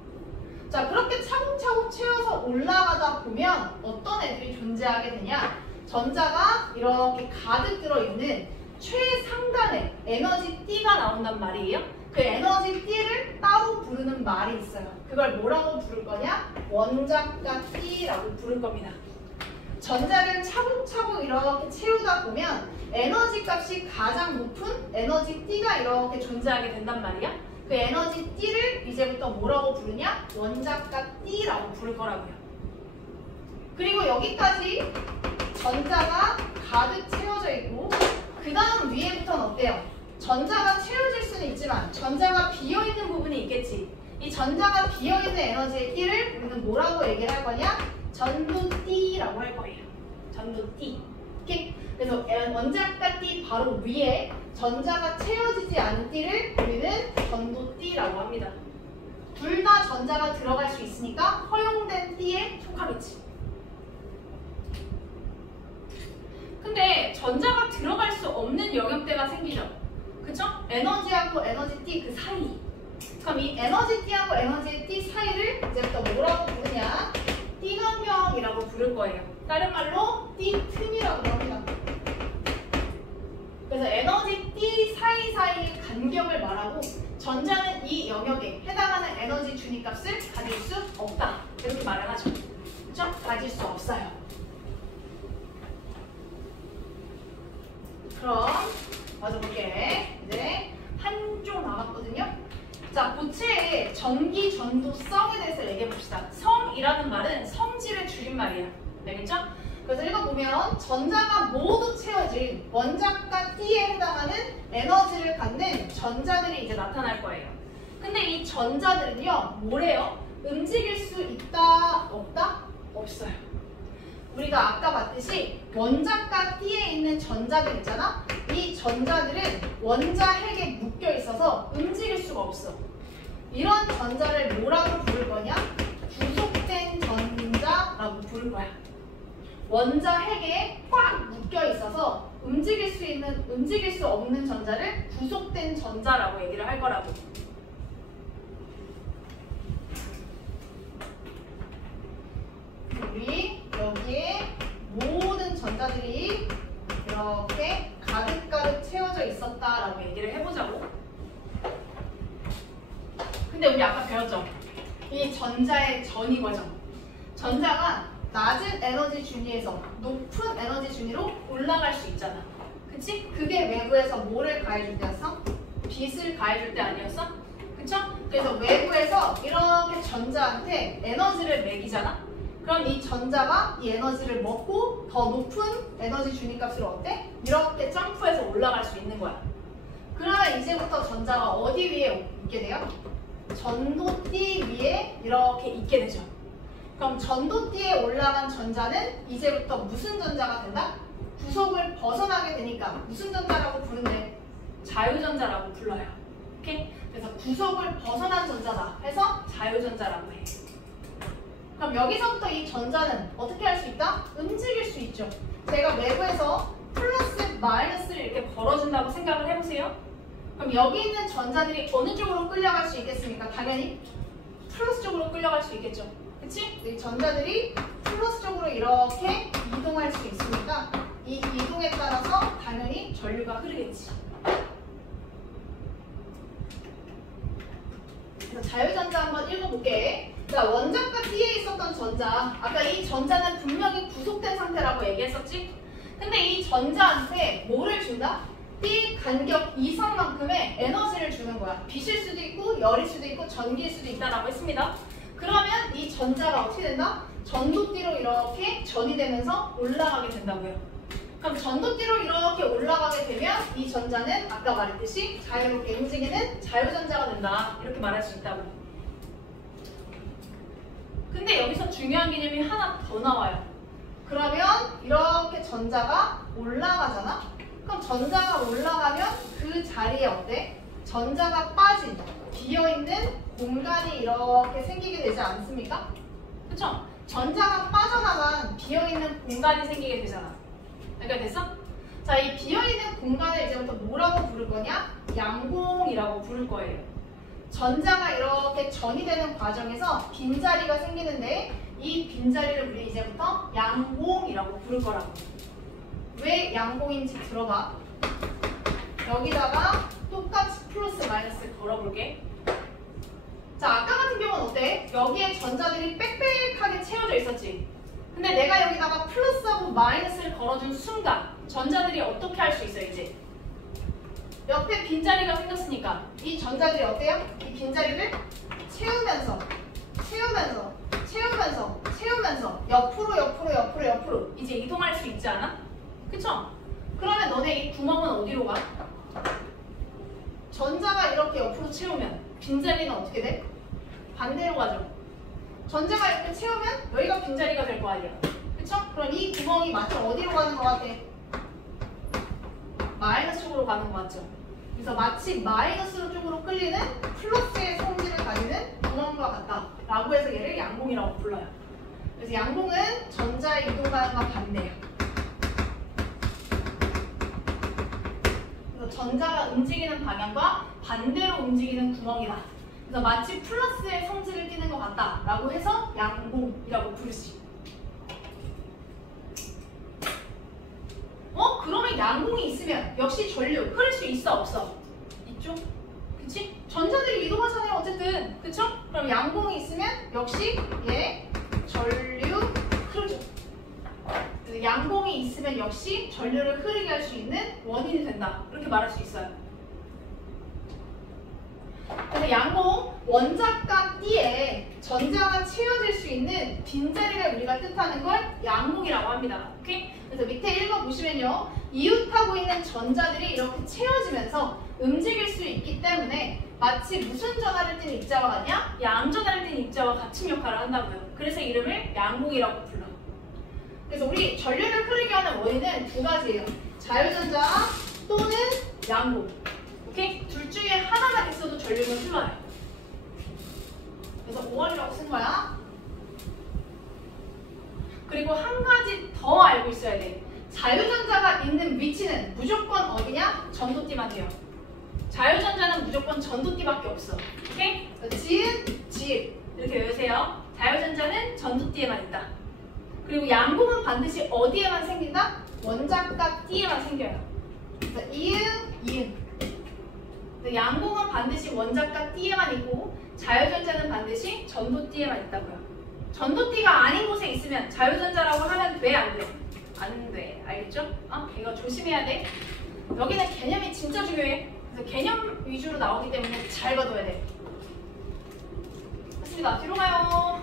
자, 그렇게 차곡차곡 채워서 올라가다 보면 어떤 애들이 존재하게 되냐? 전자가 이렇게 가득 들어있는 최상단에 에너지 띠가 나온단 말이에요. 그 에너지 띠를 따로 부르는 말이 있어요. 그걸 뭐라고 부를 거냐? 원자가 띠라고 부를 겁니다. 전자를 차곡차곡 이렇게 채우다 보면 에너지 값이 가장 높은 에너지 띠가 이렇게 존재하게 된단 말이야. 그 에너지 띠를 이제부터 뭐라고 부르냐? 원자가 띠라고 부를 거라고요. 그리고 여기까지 전자가 가득 채워져 있고 그 다음 위에부터는 어때요? 전자가 채워질 수는 있지만 전자가 비어있는 부분이 있겠지. 이 전자가 비어있는 에너지의 띠를 우리는 뭐라고 얘기를 할 거냐? 전도띠라고 할 거예요. 전도띠. 오케이? 그래서 원자가 띠 바로 위에 전자가 채워지지 않은 띠를 우리는 전도띠라고 합니다. 둘 다 전자가 들어갈 수 있으니까 허용된 띠에 속하겠지. 근데 전자가 들어갈 수 없는 영역대가 생기죠. 그쵸? 에너지하고 에너지 띠 그 사이. 그럼 이 에너지 띠하고 에너지 띠 사이를 이제부터 뭐라고 부르냐? 띠간경이라고 부를 거예요. 다른 말로 띠 틈이라고 합니다. 그래서 에너지 띠 사이사이의 간격을 말하고 전자는 이 영역에 해당하는 에너지 준위값을 가질 수 없다. 이렇게 말을 하죠. 그쵸? 가질 수 없어요. 그럼 맞아 볼게. 이제 한 쪽 남았거든요. 자, 고체의 전기 전도성에 대해서 얘기해 봅시다. 성이라는 말은 성질의 줄임말이에요. 알겠죠? 그래서 읽어보면 전자가 모두 채워진 원자가 T에 해당하는 에너지를 갖는 전자들이 이제 나타날 거예요. 근데 이 전자들은요, 뭐래요? 움직일 수 있다, 없다? 없어요. 우리가 아까 봤듯이 원자가 T에 있는 전자들 있잖아? 이 전자들은 원자 핵에 묶여 있어서 움직일 수가 없어. 이런 전자를 뭐라고 부를 거냐? 구속된 전자라고 부를 거야. 원자 핵에 꽉 묶여 있어서 움직일 수 없는 전자를 구속된 전자라고 얘기를 할 거라고. 우리 여기에 모든 전자들이 이렇게 가득가득 채워져 있었다라고 얘기를 해보자고. 근데 우리 아까 배웠죠? 이 전자의 전이 과정. 전자가 낮은 에너지 준위에서 높은 에너지 준위로 올라갈 수 있잖아. 그치? 그게 외부에서 뭐를 가해줄 때였어? 빛을 가해줄 때 아니었어? 그쵸? 그래서 외부에서 이렇게 전자한테 에너지를 매기잖아? 그럼 이 전자가 이 에너지를 먹고 더 높은 에너지 준위 값으로 어때? 이렇게 점프해서 올라갈 수 있는 거야. 그러면 이제부터 전자가 어디 위에 있게 돼요? 전도띠 위에 이렇게 있게 되죠. 그럼 전도띠에 올라간 전자는 이제부터 무슨 전자가 된다? 구속을 벗어나게 되니까 무슨 전자라고 부른대? 자유전자라고 불러요. 오케이? 그래서 구속을 벗어난 전자다 해서 자유전자라고 해. 그럼 여기서부터 이 전자는 어떻게 할 수 있다? 움직일 수 있죠. 제가 외부에서 플러스 마이너스를 이렇게 걸어준다고 생각을 해보세요. 그럼 여기 있는 전자들이 어느 쪽으로 끌려갈 수 있겠습니까? 당연히 플러스 쪽으로 끌려갈 수 있겠죠. 그치? 이 전자들이 플러스 쪽으로 이렇게 이동할 수 있으니까 이 이동에 따라서 당연히 전류가 흐르겠지. 그래서 자유전자 한번 읽어볼게. 자, 원자과 D에 있었던 전자. 아까 이 전자는 분명히 구속된 상태라고 얘기했었지? 근데 이 전자한테 뭐를 준다? D 간격 이상만큼의 에너지를 주는 거야. 빛일 수도 있고 열일 수도 있고 전기일 수도 있다라고 했습니다. 그러면 이 전자가 어떻게 된다? 전도띠로 이렇게 전이 되면서 올라가게 된다고요. 그럼 전도띠로 이렇게 올라가게 되면 이 전자는 아까 말했듯이 자유롭게 움직이는 자유전자가 된다. 이렇게 말할 수 있다고. 근데 여기서 중요한 개념이 하나 더 나와요. 그러면 이렇게 전자가 올라가잖아? 그럼 전자가 올라가면 그 자리에 어때? 전자가 빠진 비어있는 공간이 이렇게 생기게 되지 않습니까? 그쵸? 전자가 빠져나간 비어있는 공간이 생기게 되잖아. 알게 됐어? 자, 이 비어있는 공간을 이제부터 뭐라고 부를 거냐? 양공이라고 부를 거예요. 전자가 이렇게 전이 되는 과정에서 빈자리가 생기는데 이 빈자리를 우리 이제부터 양공이라고 부를 거라고. 왜 양공인지 들어봐. 여기다가 똑같이 플러스 마이너스 걸어볼게. 자, 아까 같은 경우는 어때? 여기에 전자들이 빽빽하게 채워져 있었지. 근데 내가 여기다가 플러스하고 마이너스를 걸어준 순간 전자들이 어떻게 할 수 있어 이제? 옆에 빈자리가 생겼으니까 이 전자들이 어때요? 이 빈자리를 채우면서 옆으로 이제 이동할 수 있지 않아? 그쵸? 그러면 너네 이 구멍은 어디로 가? 전자가 이렇게 옆으로 채우면 빈자리는 어떻게 돼? 반대로 가죠. 전자가 이렇게 채우면 여기가 빈자리가 될 거 아니야. 그쵸? 그럼 이 구멍이 마치 어디로 가는 것 같아? 마이너스 쪽으로 가는 것 같죠? 그래서 마치 마이너스 쪽으로 끌리는 플러스의 성질을 가지는 구멍과 같다 라고 해서 얘를 양공이라고 불러요. 그래서 양공은 전자의 이동가능과 반대야. 그래서 전자가 움직이는 방향과 반대로 움직이는 구멍이다. 그래서 마치 플러스의 성질을 띠는 것 같다 라고 해서 양공이라고 부르지. 그러면 양공이 있으면 역시 전류 흐를 수 있어 없어? 있죠? 그치? 전자들이 이동하잖아요 어쨌든. 그쵸? 그럼 양공이 있으면 역시 얘 전류 흐르죠. 그래서 양공이 있으면 역시 전류를 흐르게 할 수 있는 원인이 된다. 이렇게 말할 수 있어요. 그래서 양공, 원자과 D에 전자가 채워질 수 있는 빈자리를 우리가 뜻하는 걸 양공이라고 합니다. 오케이? 그래서 밑에 읽어보시면요. 이웃하고 있는 전자들이 이렇게 채워지면서 움직일 수 있기 때문에 마치 무슨 전하를 띤 입자와 같냐? 양전하를 띤 입자와 같은 역할을 한다고요. 그래서 이름을 양공이라고 불러. 그래서 우리 전류를 흐르게 하는 원인은 두 가지예요. 자유전자 또는 양보. 오케이? 둘 중에 하나만 있어도 전류는 흘러요. 그래서 5원이라고 쓴 거야. 그리고 한 가지 더 알고 있어야 돼. 자유전자가 있는 위치는 무조건 어디냐? 전도띠만 돼요. 자유전자는 무조건 전도띠밖에 없어. 오케이? 지은, 지읒 이렇게 외우세요. 자유전자는 전도띠에만 있다. 그리고 양봉은 반드시 어디에만 생긴다? 원자과 띠에만 생겨요. 그래서 이응, 이응. 양봉은 반드시 원자과 띠에만 있고 자유전자는 반드시 전도띠에만 있다고요. 전도띠가 아닌 곳에 있으면 자유전자라고 하면 돼, 안 돼? 안 돼. 알겠죠? 이거 조심해야 돼. 여기는 개념이 진짜 중요해. 그래서 개념 위주로 나오기 때문에 잘 봐둬야 돼. 됐습니다. 뒤로 가요.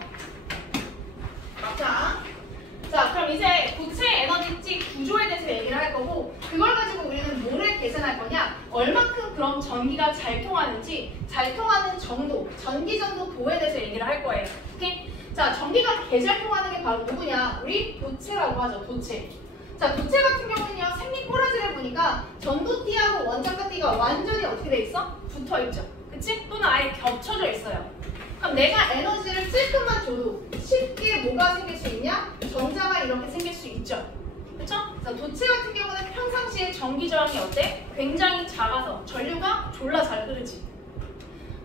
자, 그럼 이제 고체 에너지 구조에 대해서 얘기를 할 거고, 그걸 가지고 우리는 뭐를 계산할 거냐? 얼마큼 그럼 전기가 잘 통하는지, 잘 통하는 정도, 전기 전도 도에 대해서 얘기를 할 거예요. 오케이? 자, 전기가 개 잘 통하는 게 바로 누구냐? 우리 도체라고 하죠, 도체. 자, 도체 같은 경우는요, 생리 꼬라지를 보니까 전도띠하고 원자과띠가 완전히 어떻게 돼 있어? 붙어 있죠. 그치? 또는 아예 겹쳐져 있어요. 그럼 내가 에너지를 찔끔만 줘도 쉽게 뭐가 생길 수 있냐? 전자가 이렇게 생길 수 있죠. 그쵸? 그래서 도체 같은 경우는 평상시에 전기 저항이 어때? 굉장히 작아서 전류가 졸라 잘 흐르지.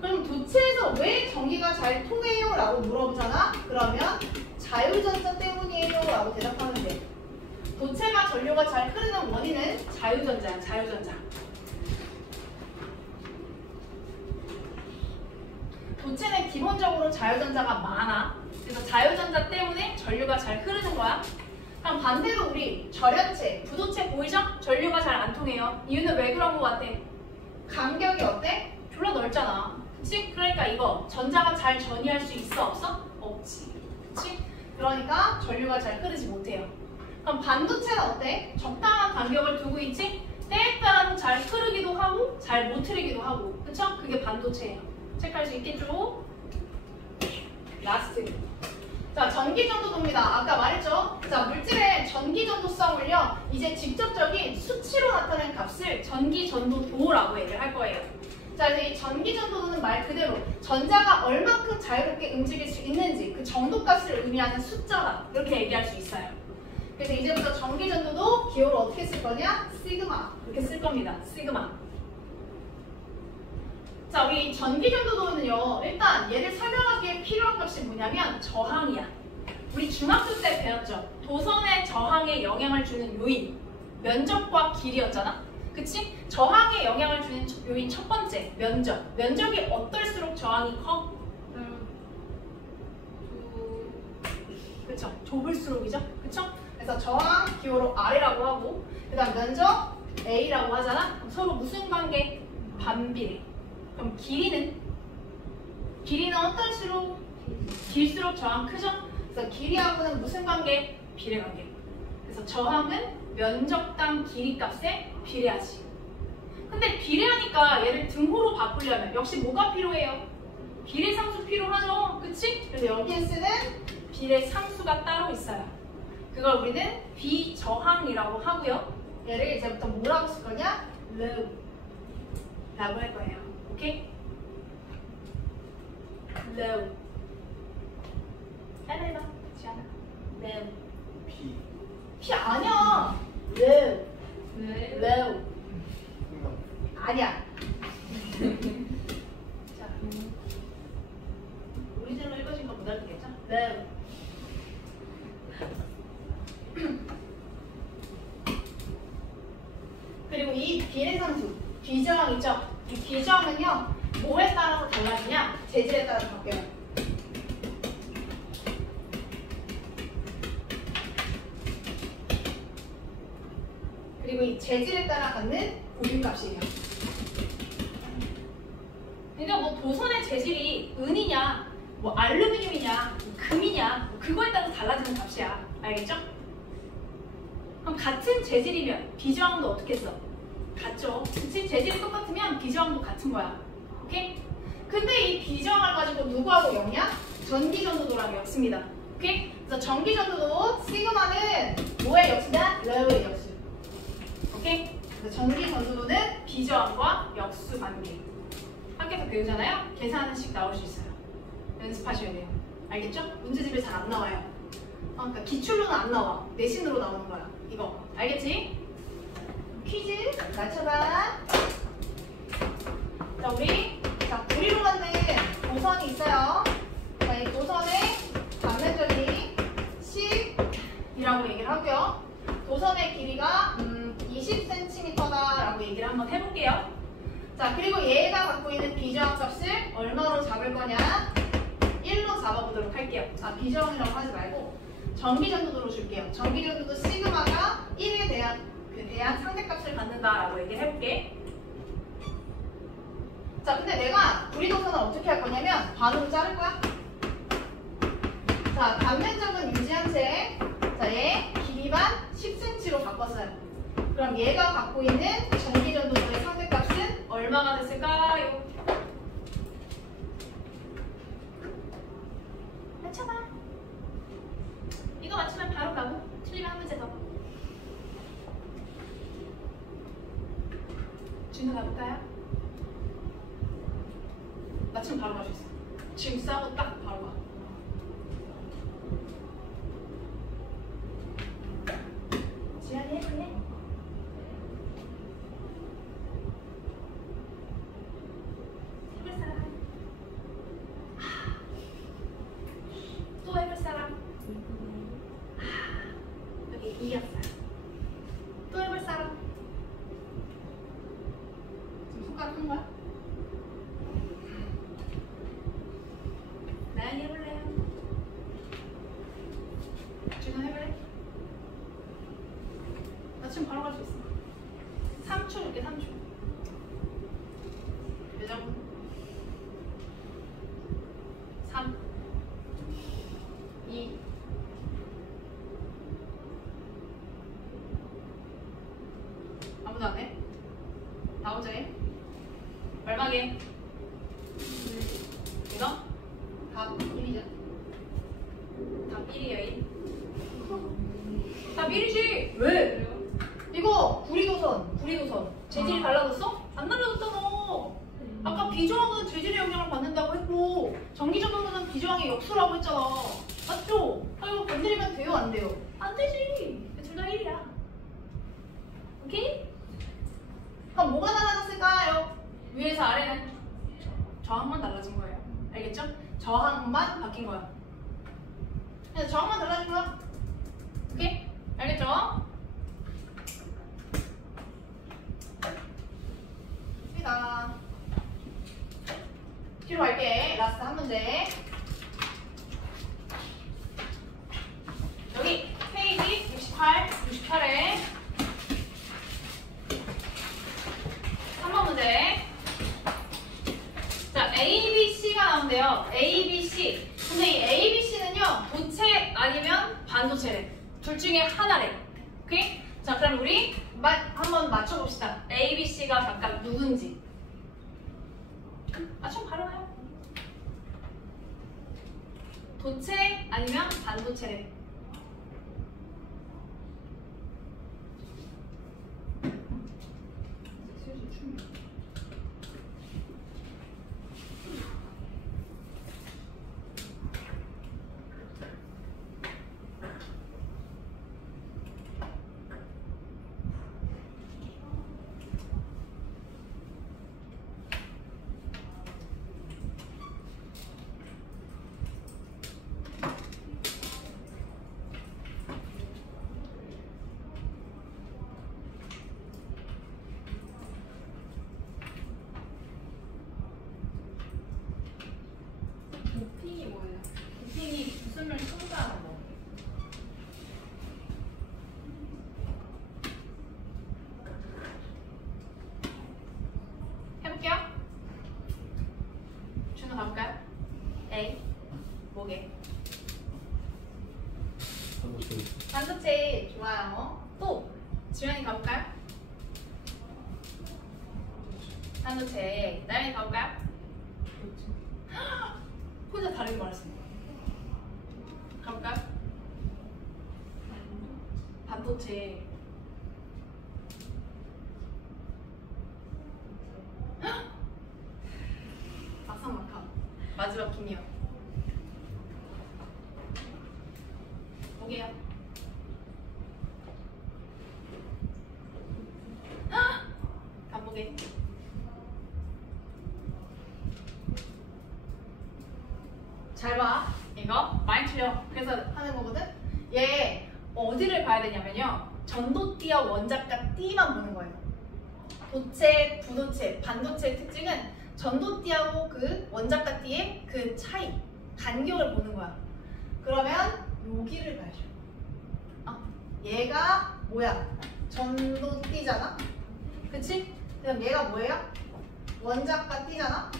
그럼 도체에서 왜 전기가 잘 통해요? 라고 물어보잖아? 그러면 자유전자 때문이에요? 라고 대답하면 돼. 도체가 전류가 잘 흐르는 원인은 자유전자야, 자유전자. 도체는 기본적으로 자유전자가 많아. 그래서 자유전자 때문에 전류가 잘 흐르는 거야. 그럼 반대로 우리 절연체, 부도체 보이죠? 전류가 잘 안 통해요. 이유는 왜 그런 거 같아? 간격이 어때? 졸라 넓잖아. 그치? 그러니까 이거 전자가 잘 전이할 수 있어? 없어? 없지. 그치? 그러니까 전류가 잘 흐르지 못해요. 그럼 반도체는 어때? 적당한 간격을 두고 있지? 때에 따라서 잘 흐르기도 하고 잘 못 흐르기도 하고. 그쵸? 그게 반도체예요. 체크할 수 있겠죠? 라스트. 자, 전기전도도입니다. 아까 말했죠? 자, 물질의 전기전도성을요, 이제 직접적인 수치로 나타낸 값을 전기전도도라고 얘기를 할 거예요. 자, 그래서 이 전기전도도는 말 그대로 전자가 얼만큼 자유롭게 움직일 수 있는지 그 정도값을 의미하는 숫자다. 이렇게 얘기할 수 있어요. 그래서 이제부터 전기전도도 기호를 어떻게 쓸 거냐? 시그마. 이렇게 쓸 겁니다. 시그마. 자, 우리 전기전도도는요, 일단 얘를 설명하기에 필요한 값이 뭐냐면 저항이야. 우리 중학교 때 배웠죠? 도선의 저항에 영향을 주는 요인, 면적과 길이였잖아? 그치? 저항에 영향을 주는 요인 첫 번째, 면적. 면적이 어떨수록 저항이 커? 그쵸? 좁을수록이죠? 그쵸? 그래서 저항 기호로 R이라고 하고, 그 다음 면적 A라고 하잖아? 그럼 서로 무슨 관계? 반비례. 그럼 길이는 어떨수록? 길수록 저항 크죠? 그래서 길이하고는 무슨 관계? 비례 관계. 그래서 저항은 면적당 길이 값에 비례하지. 근데 비례하니까 얘를 등호로 바꾸려면 역시 뭐가 필요해요? 비례상수 필요하죠? 그치? 그래서 여기에 쓰는 비례상수가 따로 있어요. 그걸 우리는 비저항이라고 하고요. 얘를 이제부터 뭐라고 쓸 거냐? low 라고 할 거예요. 오케이? low. 하나 해봐. 지안아. low. 피 아니야. low. low. 아니야. 자, 우리대로 읽어진 거 못 알겠죠? low. 그리고 이 비례상수, 비저항 있죠? 이 비저항은요, 뭐에 따라서 달라지냐? 재질에 따라서 바뀌어요. 그리고 이 재질에 따라 갖는 보균값이에요. 그러니까 뭐 도선의 재질이 은이냐, 뭐 알루미늄이냐, 뭐 금이냐, 뭐 그거에 따라서 달라지는 값이야. 알겠죠? 그럼 같은 재질이면 비저항도 어떻게 써? 같죠? 그치? 재질이 똑같으면 비저항도 같은 거야. 오케이? 근데 이 비저항을 가지고 누구하고 엮냐? 전기전도도랑 엮습니다. 오케이? 그래서 전기전도도 시그마는 뭐의 역수냐? 러의 역수. 오케이? 그래서 전기전도도는 비저항 비저항과 역수 관계. 학교에서 배우잖아요. 계산하는 식 나올 수 있어요. 연습하셔야 돼요. 알겠죠? 문제집에 잘 안 나와요. 그러니까 기출로는 안 나와. 내신으로 나오는 거야. 이거. 알겠지? 퀴즈 맞춰봐. 자, 우리 구리로 만든 도선이 있어요. 자, 이 도선의 단면적이 10이라고 얘기를 하고요. 도선의 길이가 20cm다라고 얘기를 한번 해볼게요. 자, 그리고 얘가 갖고 있는 비저항 값을 얼마로 잡을 거냐? 1로 잡아보도록 할게요. 아, 비저항이라고 하지 말고 전기전도도로 줄게요. 전기전도도 시그마가 1에 대한 상대값을 갖는다라고 얘기를 해볼게. 자, 근데 내가 구리도선을 어떻게 할 거냐면 반으로 자를 거야. 자, 단면적은 유지한 채, 자, 얘 길이만 10cm로 바꿨어요. 그럼 얘가 갖고 있는 전기전도도의 상대값은 얼마가 됐을까요? 맞춰봐. 이거 맞추면 바로 가고 틀리면 한 문제 더. 준호 가볼까요? 맞추면 바로 갈 수 있어. 지금 싸고 딱 바로 가. 지연이 해볼래? 해볼 사람? 또 해볼 사람? 여기 2학살. 또 해볼 사람? 지금 손가락 한 거야? 나연이 해볼래요? 준호 해볼래? 나 지금 바로 갈 수 있어. 3초 줄게, 3초. 몇 점? 3 2 아무도 안 해? 나 혼자 해? 얼마게? 이거? 답 1이죠. 답 1이에요, 1. 답 1이지! 왜? 이거 구리도선. 재질이 달라졌어? 안 달라졌잖아. 아까 비저항은 재질의 영향을 받는다고 했고 전기전도는 비저항의 역수라고 했잖아. 맞죠? 아, 이거 건드리면 돼요, 안 돼요? 안 되지. 둘 다 1이야. 오케이? 그럼 뭐가 달라졌을까요? 위에서 아래는 저항만 달라진 거예요. 알겠죠? 저항만 바뀐 거야. 그래서 저항만 달라진 거야. 오케이? 알겠죠? 좋습니다. 뒤로 갈게. 라스트 한 문제. 여기 페이지 68에 3번 문제. 자, ABC가 나온대요. ABC. 근데 이 ABC는요, 도체 아니면 반도체래. 둘 중에 하나래. 오케이? 자, 그럼 우리 한번 맞춰봅시다. ABC가 각각 누군지. 맞춰 바로 가요. 도체 아니면 반도체래. 도핑이 뭐예요? 도핑이 웃음을 첨가하는 거. 해볼게요. 준호 가볼까요? A. 뭐게? 반도체. 좋아요. 또 지연이 가볼까요? 반도체. 나연이 가볼까요? 혼자 다르게 말했습니다. 가볼까요? 반도체. 마지막 힘이요. 뭐게요? 간보게. 잘 봐. 이거 많이 틀려. 그래서 하는 거거든. 얘 어디를 봐야 되냐면요. 전도띠와 원자가 띠만 보는 거예요. 도체, 부도체, 반도체의 특징은 전도띠하고 그 원자가 띠의 그 차이, 간격을 보는 거야. 그러면 여기를 봐야죠. 얘가 뭐야? 전도띠잖아? 그치? 그럼 얘가 뭐예요? 원자가 띠잖아?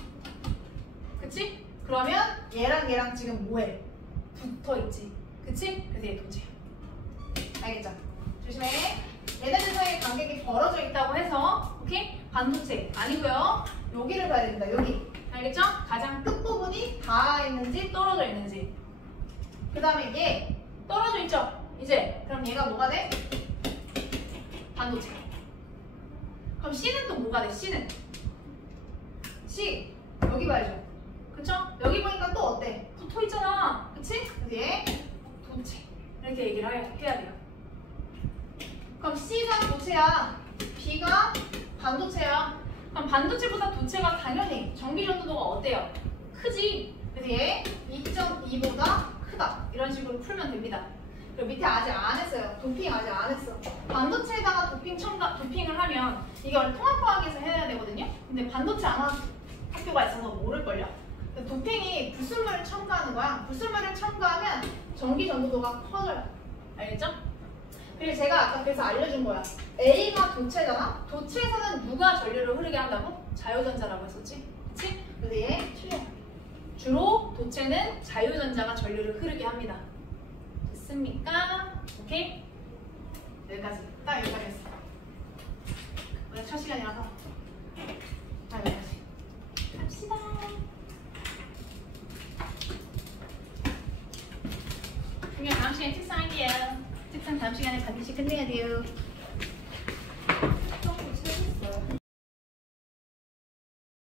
그치? 그러면 얘랑 지금 뭐해? 붙어있지. 그치? 그래서 얘 도체야. 알겠죠? 조심해. 얘네들 사이에 간격이 벌어져 있다고 해서 오케이? 반도체 아니고요. 여기를 봐야 됩니다. 여기. 알겠죠? 가장 끝부분이 닿아 있는지 떨어져 있는지. 그 다음에 얘 떨어져 있죠? 이제 그럼 얘가 뭐가 돼? 반도체. 그럼 C는 또 뭐가 돼? C는 C 여기 봐야죠. 그쵸? 여기 보니까 또 어때? 붙어 있잖아. 그치? 그래서 얘 도체. 이렇게 얘기를 해야 돼요. 그럼 C가 도체야. B가 반도체야. 그럼 반도체보다 도체가 당연히 전기 전도도가 어때요? 크지? 그래서 얘 2.2보다 크다. 이런 식으로 풀면 됩니다. 그리고 밑에 아직 안 했어요. 도핑 아직 안 했어. 반도체에다가 도핑을 하면 이게 원래 통합과학에서 해야 되거든요. 근데 반도체 안 하는 학교가 있어서 모를걸요. 도핑이 불순물을 첨가하는 거야. 불순물을 첨가하면 전기 전도도가 커져요. 알겠죠? 그리고 제가 아까 그래서 알려준 거야. A가 도체잖아? 도체에서는 누가 전류를 흐르게 한다고? 자유전자라고 했었지? 그치? 그래서 얘 틀려. 주로 도체는 자유전자가 전류를 흐르게 합니다. 됐습니까? 오케이? 여기까지. 딱 여기까지 했어. 오늘 첫 시간이라서. 딱 여기까지. 갑시다. 그러면 다음 시간에 특성할게요. 특성 다음 시간에 반드시 끝내야 돼요.